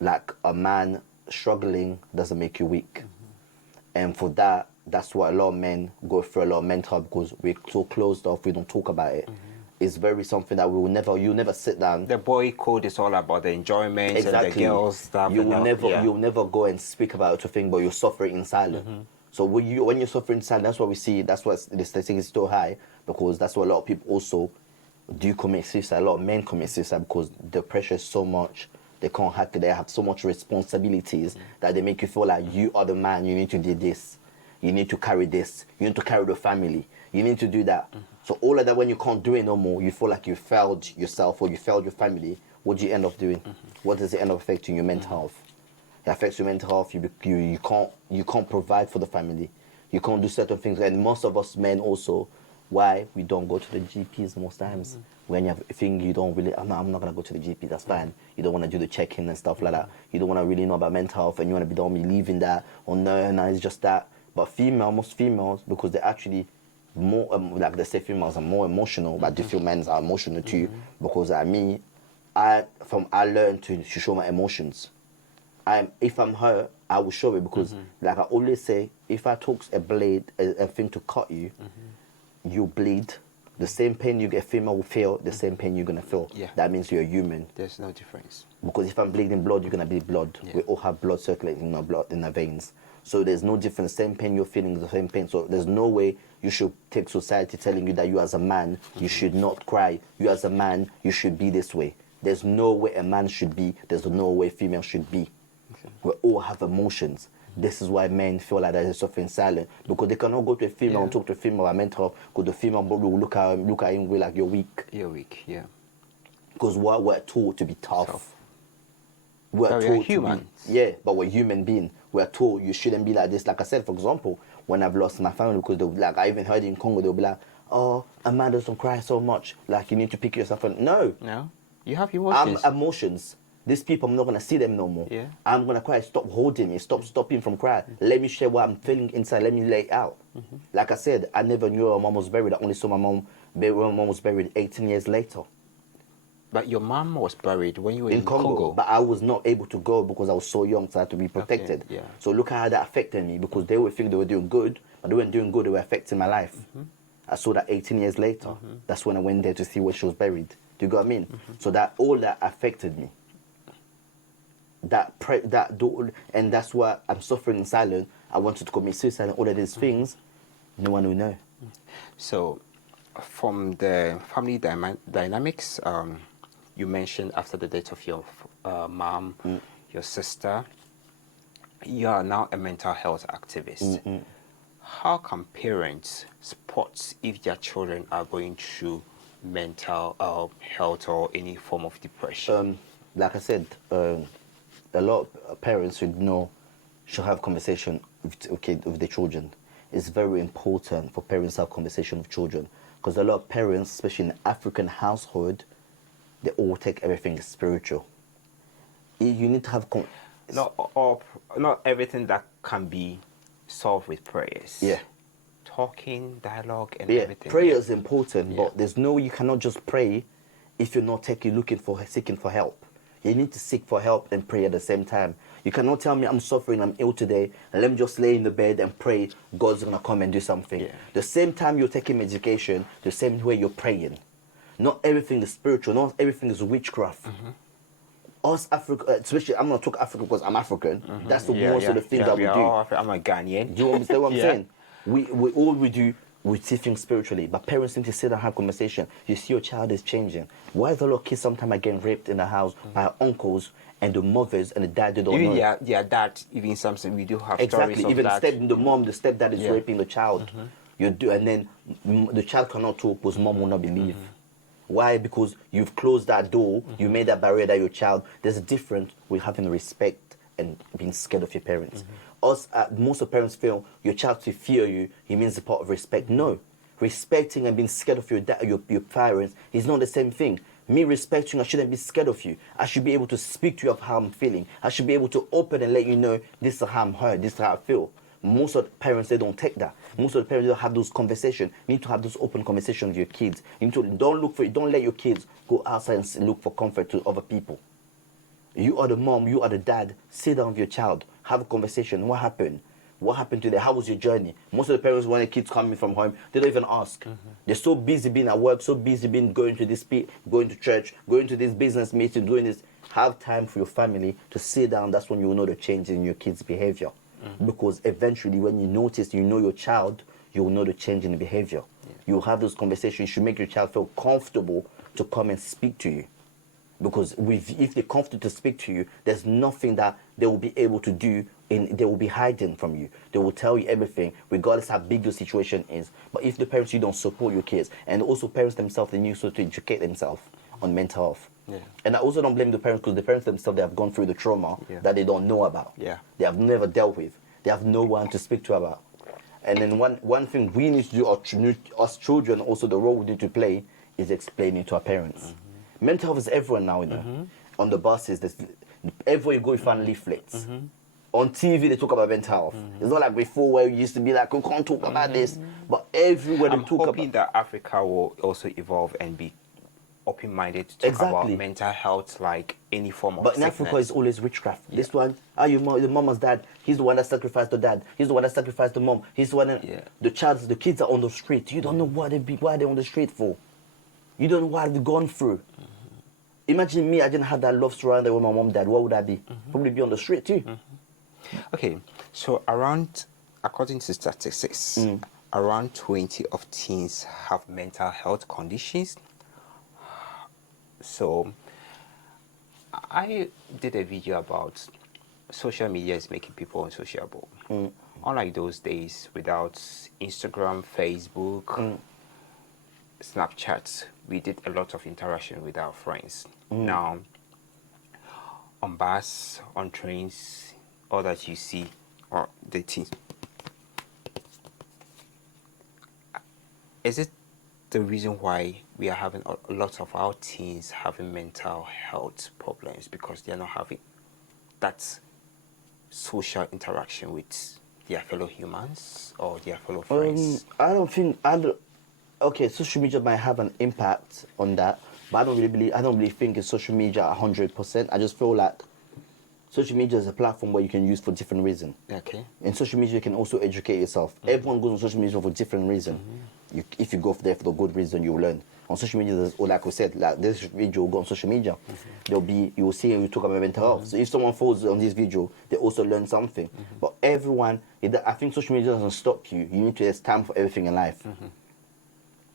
Like a man struggling doesn't make you weak. And for that's why a lot of men go through a lot of mental health because we're so closed off, we don't talk about it. is very something that you'll never sit down. The boy code is all about the enjoyment and the Exactly. girls stuff. You and will all- never yeah. you'll never go and speak about your thing, but you're suffering in silence. So when you're suffering in silence, that's what we see. That's why the statistic is so high, because that's what a lot of people also do commit suicide. A lot of men commit suicide because the pressure is so much. They can't hack it. They have so much responsibilities that they make you feel like you are the man. You need to do this. You need to carry this. You need to carry the family. You need to do that. So all of that, when you can't do it no more, you feel like you failed yourself or you failed your family. What do you end up doing? What does it end up affecting your mental health? It affects your mental health. You can't provide for the family. You can't do certain things. And most of us men also, why we don't go to the GPs most times. When you have a thing you don't really, I'm not gonna go to the GP. That's fine. You don't want to do the check-in and stuff like that. You don't want to really know about mental health, and you want to don't believe in that. Or no, it's just that. But most females, because they're actually more, like they say, females are more emotional, but I do feel men are emotional too. Because me, I learned to show my emotions. If I'm hurt, I will show it, because like I always say, if I took a blade, a thing to cut you, you bleed. The same pain you get, female will feel the same pain you're gonna feel. Yeah. That means you're human. There's no difference. Because if I'm bleeding blood, you're gonna bleed blood. Yeah. We all have blood circulating in our blood, in our veins. So there's no difference. The same pain you're feeling is the same pain. So there's no way you should take society telling you that you as a man, you should not cry. You as a man, you should be this way. There's no way a man should be. There's no way female should be. Okay. We all have emotions. This is why men feel like they're suffering silent, because they cannot go to a female and talk to a female about mental health, because the female probably will look at him and be like, you're weak. You're weak, yeah. Because we're taught to be tough. Tough. We're But we are taught to humans. be, yeah, but we're human beings. We're told you shouldn't be like this. Like I said, for example, when I've lost my family, because like I even heard in Congo, they'll be like, oh, a man doesn't cry so much. Like you need to pick yourself up. No, No? You have emotions. I'm emotions. These people, I'm not gonna see them no more. Yeah. I'm gonna cry. Stop holding me. Stop him from crying. Let me share what I'm feeling inside. Let me lay it out. Like I said, I never knew her mom was buried. I only saw my mom. My mom was buried 18 years later But your mom was buried when you were in Congo. But I was not able to go because I was so young, so I had to be protected. yeah. So look at how that affected me, because they would think they were doing good, but they weren't doing good. They were affecting my life. I saw that 18 years later. That's when I went there to see where she was buried. Do you get what I mean? So that all that affected me. And that's why I'm suffering in silence. I wanted to commit suicide and all of these things. No one will know. So, from the family dynamics, you mentioned after the death of your mom, your sister, you are now a mental health activist. How can parents support if their children are going through mental health or any form of depression? Like I said, a lot of parents should have conversation with their children. It's very important for parents to have conversation with children, because a lot of parents, especially in African household, they all take everything spiritual. You need to have Not everything that can be solved with prayers. Yeah. Talking, dialogue, and Yeah, everything. prayer is important, Yeah. but you cannot just pray if you're not seeking for help. You need to seek for help and pray at the same time. You cannot tell me I'm suffering, I'm ill today, and let me just lay in the bed and pray God's gonna come and do something. Yeah. The same time you're taking medication, the same way you're praying. Not everything is spiritual, not everything is witchcraft. Us Africa, especially I'm gonna talk Africa because I'm African. That's the most of the things that we do. I'm a Ghanaian. Do you understand what I'm Yeah. saying? We all we do, we see things spiritually, but parents need to sit and have conversation. You see your child is changing. Why is a lot of kids sometimes getting raped in the house by uncles and the mothers and the dad they don't Even know? their dad, even something we do have Exactly. stories of Even that. the stepdad is Yeah. raping the child. You do, and then the child cannot talk because mom will not believe. Why? Because you've closed that door. You made that barrier that your child. There's a difference with having respect and being scared of your parents. Most of parents feel your child to fear you. It means a part of respect. No, respecting and being scared of your parents is not the same thing. Me respecting, I shouldn't be scared of you. I should be able to speak to you of how I'm feeling. I should be able to open and let you know this is how I'm hurt. This is how I feel. Most of the parents, they don't take that. Most of the parents don't have those conversations. You need to have those open conversations with your kids. You need to don't let your kids go outside and look for comfort to other people. You are the mom, you are the dad. Sit down with your child, have a conversation. What happened? What happened today? How was your journey? Most of the parents, when the kids coming from home, they don't even ask. They're so busy being at work, so busy being going to this, going to church, going to this business meeting, doing this. Have time for your family to sit down. That's when you will know the change in your kids' behavior. Because eventually, when you notice, you know your child, you will know the change in the behavior. You'll have those conversations. You should make your child feel comfortable to come and speak to you. Because if they're comfortable to speak to you, there's nothing that they will be able to do, they will be hiding from you. They will tell you everything, regardless how big your situation is. But if the parents, you don't support your kids, and also parents themselves, they need to educate themselves on mental health. And I also don't blame the parents, because the parents themselves, they have gone through the trauma that they don't know about. They have never dealt with. They have no one to speak to about. And then one thing we need to do, us children, also the role we need to play, is explaining to our parents. Mental health is everywhere now, you know. On the buses, everywhere you go, you find leaflets. On TV, they talk about mental health. It's not like before where we used to be like, we can't talk about this. But everywhere they talk about. I'm hoping that Africa will also evolve and be open-minded to talk about mental health, like any form of But in sickness. Africa, it's always witchcraft. This one, the mama's dad, he's the one that sacrificed the dad. He's the one that sacrificed the mom. He's the one that, the kids are on the street. You don't know why they're on the street for. You don't know what they've gone through. Imagine me, I didn't have that love story with my mom, dad. What would I be? Probably be on the street too. Okay, so according to statistics, around 20 of teens have mental health conditions. So I did a video about social media is making people unsociable. Unlike those days, without Instagram, Facebook, Snapchat, we did a lot of interaction with our friends. Now, on bus, on trains, all that you see are the teens. Is it the reason why we are having a lot of our teens having mental health problems, because they are not having that social interaction with their fellow humans or their fellow friends? Okay, social media might have an impact on that, but I don't really think it's social media 100%. I just feel like social media is a platform where you can use for different reasons. Okay. In social media, you can also educate yourself. Everyone goes on social media for different reasons. If you go there for the good reason, you will learn. On social media, or like we said, like this video will go on social media. You will see and you talk about mental health. So if someone falls on this video, they also learn something. But everyone, I think social media doesn't stop you. You need to, there's time for everything in life.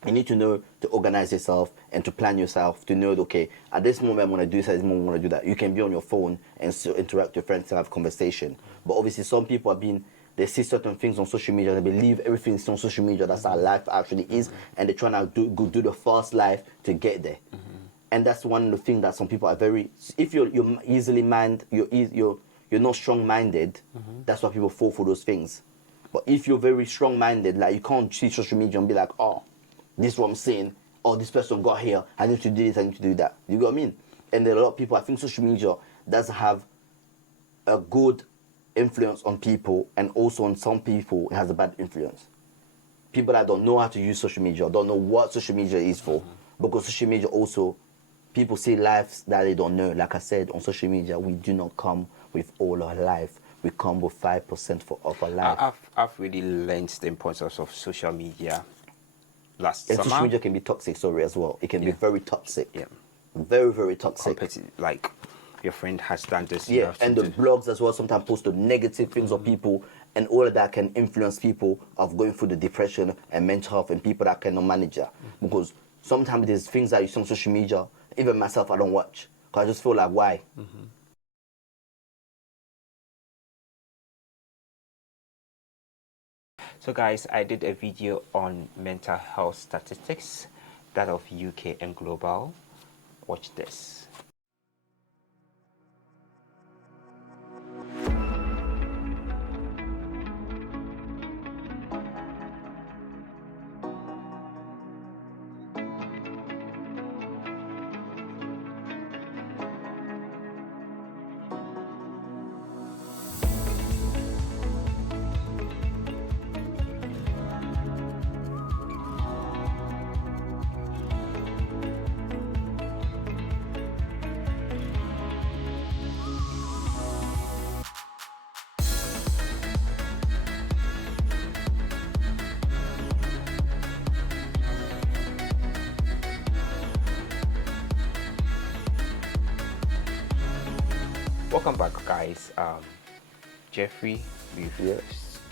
You need to know to organize yourself and to plan yourself, to know, okay, at this moment I want to do this, at this moment I want to do that. You can be on your phone and still interact with your friends and have conversation. But obviously some people they see certain things on social media, they believe everything is on social media, that's how life actually is, and they're trying to do the fast life to get there. And that's one of the things that some people are very, if you're not strong-minded, that's why people fall for those things. But if you're very strong-minded, like you can't see social media and be like, oh, this is what I'm saying, oh, this person got here, I need to do this, I need to do that. You get what I mean? And there are a lot of people, I think social media does have a good influence on people, and also on some people it has a bad influence. People that don't know how to use social media, don't know what social media is for, because social media also, people see lives that they don't know. Like I said, on social media, we do not come with all our life. We come with 5% of our life. I've really learned the importance of social media last and summer. Social media can be toxic, as well. It can be very toxic. Yeah. Very, very toxic. Like, your friend has done this. Yeah, and the blogs as well sometimes post the negative things of people, and all of that can influence people of going through the depression and mental health, and people that cannot manage that. Because sometimes there's things that you see on social media, even myself, I don't watch. Because I just feel like, why? So guys, I did a video on mental health statistics, that of UK and global. Watch this. Welcome back, guys. Jeffrey, we've Yeah.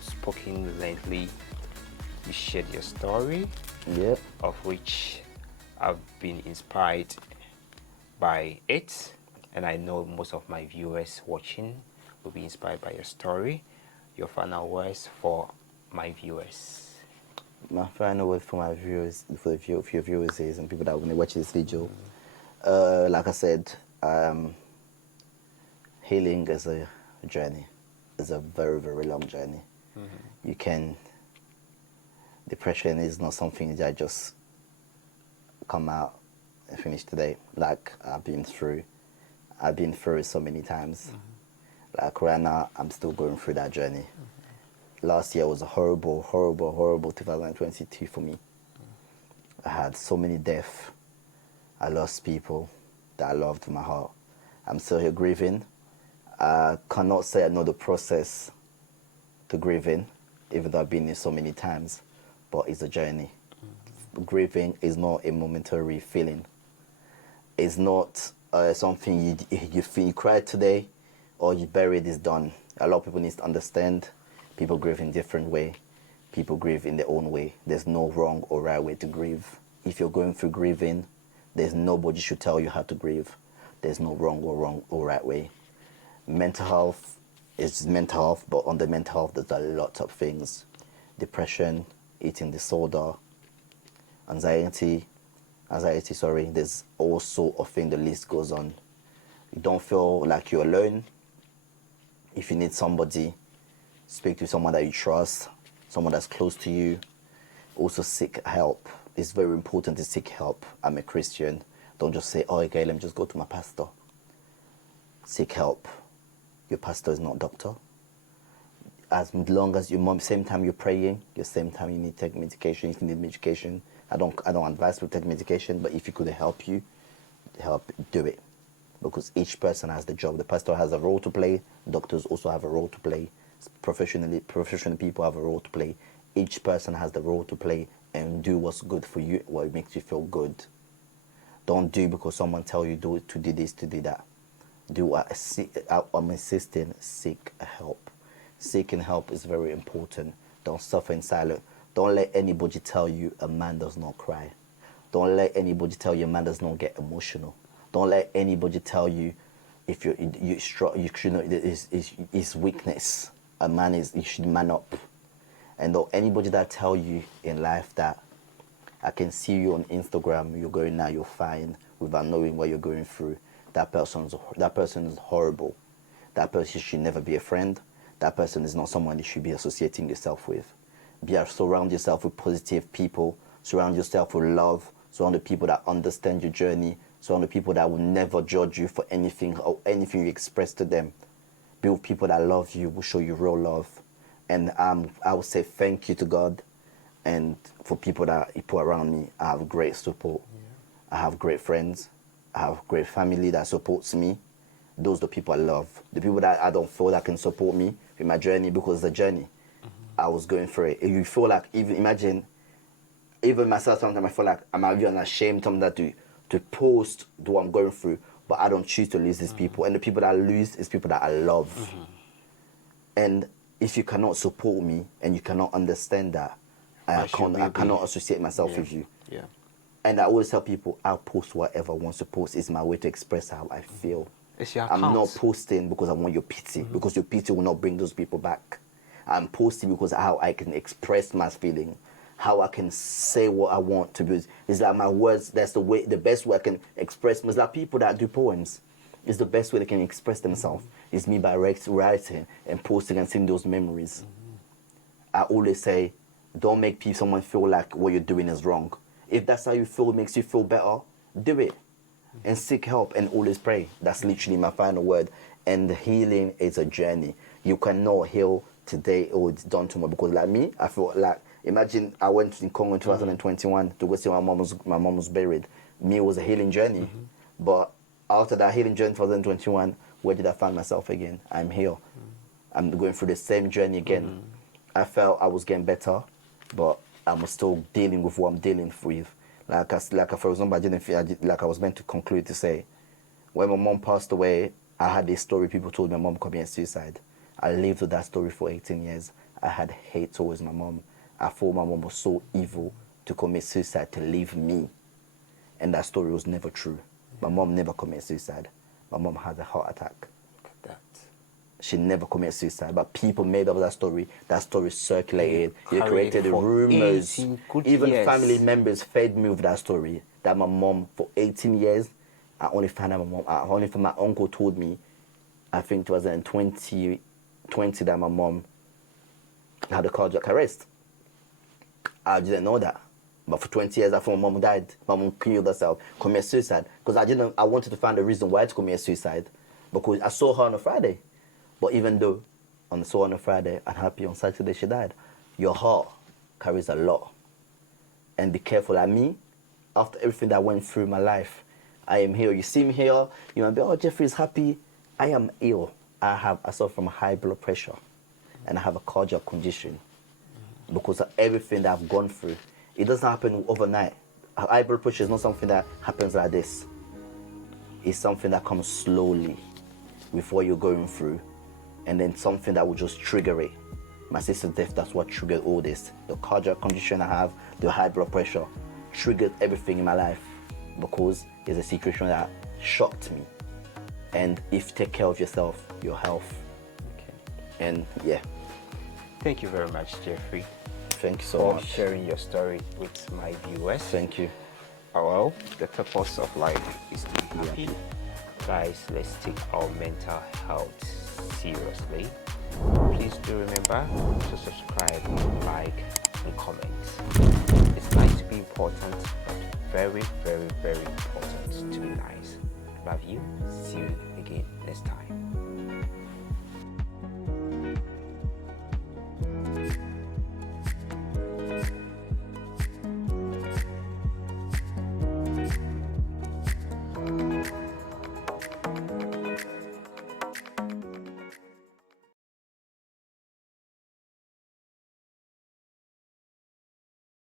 spoken lengthily. You shared your story, Yeah. of which I've been inspired by it, and I know most of my viewers watching will be inspired by your story. Your final words for my viewers. My final word for my viewers, for your viewers is, and people that want to watch this video, like I said, healing is a journey. It's a very, very long journey. You can. Depression is not something that just come out and finish today. Like I've been through it so many times. Like right now, I'm still going through that journey. Last year was a horrible, horrible, horrible 2022 for me. I had so many deaths. I lost people that I loved in my heart. I'm still here grieving. I cannot say I know the process to grieving, even though I've been here so many times, but it's a journey. Grieving is not a momentary feeling. It's not something you feel you cried today or you buried is done. A lot of people need to understand people grieve in different way. People grieve in their own way. There's no wrong or right way to grieve. If you're going through grieving, there's nobody should tell you how to grieve. There's no wrong or right way. Mental health is mental health, but under mental health there's a lot of things. Depression, eating disorder, anxiety, there's all sort of things, the list goes on. You don't feel like you're alone. If you need somebody, speak to someone that you trust, someone that's close to you. Also seek help. It's very important to seek help. I'm a Christian. Don't just say, oh, okay, let me just go to my pastor. Seek help. Your pastor is not a doctor. As long as same time you're praying, the same time you need to take medication. If you need medication, I don't advise to take medication, but if it could help you, do it. Because each person has the job. The pastor has a role to play. Doctors also have a role to play. Professional people have a role to play. Each person has the role to play and do what's good for you, what makes you feel good. Don't do because someone tell you to do this, to do that. I'm insisting, seek help. Seeking help is very important. Don't suffer in silence. Don't let anybody tell you a man does not cry. Don't let anybody tell you a man does not get emotional. Don't let anybody tell you if you should know it's weakness. A man you should man up. And don't anybody that tell you in life that I can see you on Instagram, you're going now, you're fine, without knowing what you're going through. That person is horrible. That person should never be a friend. That person is not someone you should be associating yourself with. Surround yourself with positive people. Surround yourself with love. Surround the people that understand your journey. Surround the people that will never judge you for anything or anything you express to them. Be with people that love you, will show you real love. And I would say thank you to God and for people that He put around me. I have great support. Yeah. I have great friends. I have great family that supports me. Those are the people I love. The people that I don't feel that can support me in my journey, because the journey I was going through it. You feel like, imagine myself, sometimes I feel like I'm even ashamed sometimes to post what I'm going through, but I don't choose to lose these people. And the people that I lose is people that I love. And if you cannot support me and you cannot understand that, I cannot associate myself with you. Yeah. And I always tell people, I'll post whatever I want to post. It's my way to express how I feel. It's your account. I'm not posting because I want your pity, because your pity will not bring those people back. I'm posting because how I can express my feeling, how I can say what I want to be. It's like my words, that's the best way I can express. It's like people that do poems. It's the best way they can express themselves. It's me by writing and posting and seeing those memories. I always say, don't make someone feel like what you're doing is wrong. If that's how you feel, it makes you feel better, do it. And seek help and always pray. That's literally my final word. And healing is a journey. You cannot heal today or it's done tomorrow. Because like me, I feel like, imagine I went in Congo in 2021 to go see my mom was buried. Me, it was a healing journey. But after that healing journey 2021, where did I find myself again? I'm here. I'm going through the same journey again. I felt I was getting better, but I'm still dealing with what I'm dealing with. For example, I was meant to conclude to say, when my mom passed away, I had this story, people told my mom committed suicide. I lived with that story for 18 years. I had hate towards my mom. I thought my mom was so evil to commit suicide to leave me. And that story was never true. My mom never committed suicide. My mom had a heart attack. Look at that. She never committed suicide, but people made up that story. That story circulated. They Carried created for rumors. 18 good Even years. family members fed me with that story. That my mom, for 18 years, I only found out only from my uncle told me, I think it was in 2020 that my mom had a cardiac arrest. I didn't know that. But for 20 years after my mom died, my mom killed herself, committed suicide. Because I wanted to find a reason why to commit suicide. Because I saw her on a Friday. But even though I saw her on a Friday and happy on Saturday she died, your heart carries a lot. And be careful. Like me, after everything that went through my life, I am here. You see me here, you might be, oh, Jeffrey's happy. I am ill. I suffer from high blood pressure. And I have a cardiac condition. Because of everything that I've gone through. It doesn't happen overnight. High blood pressure is not something that happens like this. It's something that comes slowly with what you're going through. And then something that will just trigger it. My sister's death, that's what triggered all this. The cardiac condition I have, the high blood pressure, triggered everything in my life. Because it's a situation that shocked me. And if you take care of yourself, your health. Okay. And yeah. Thank you very much, Jeffrey, Thank you so for much. sharing your story with my viewers. Thank you. Well, the purpose of life is to be happy. Guys, let's take our mental health seriously. Please do remember to subscribe, like, and comment. It's nice to be important, but very, very, very important to be nice. Love you. See you again next time.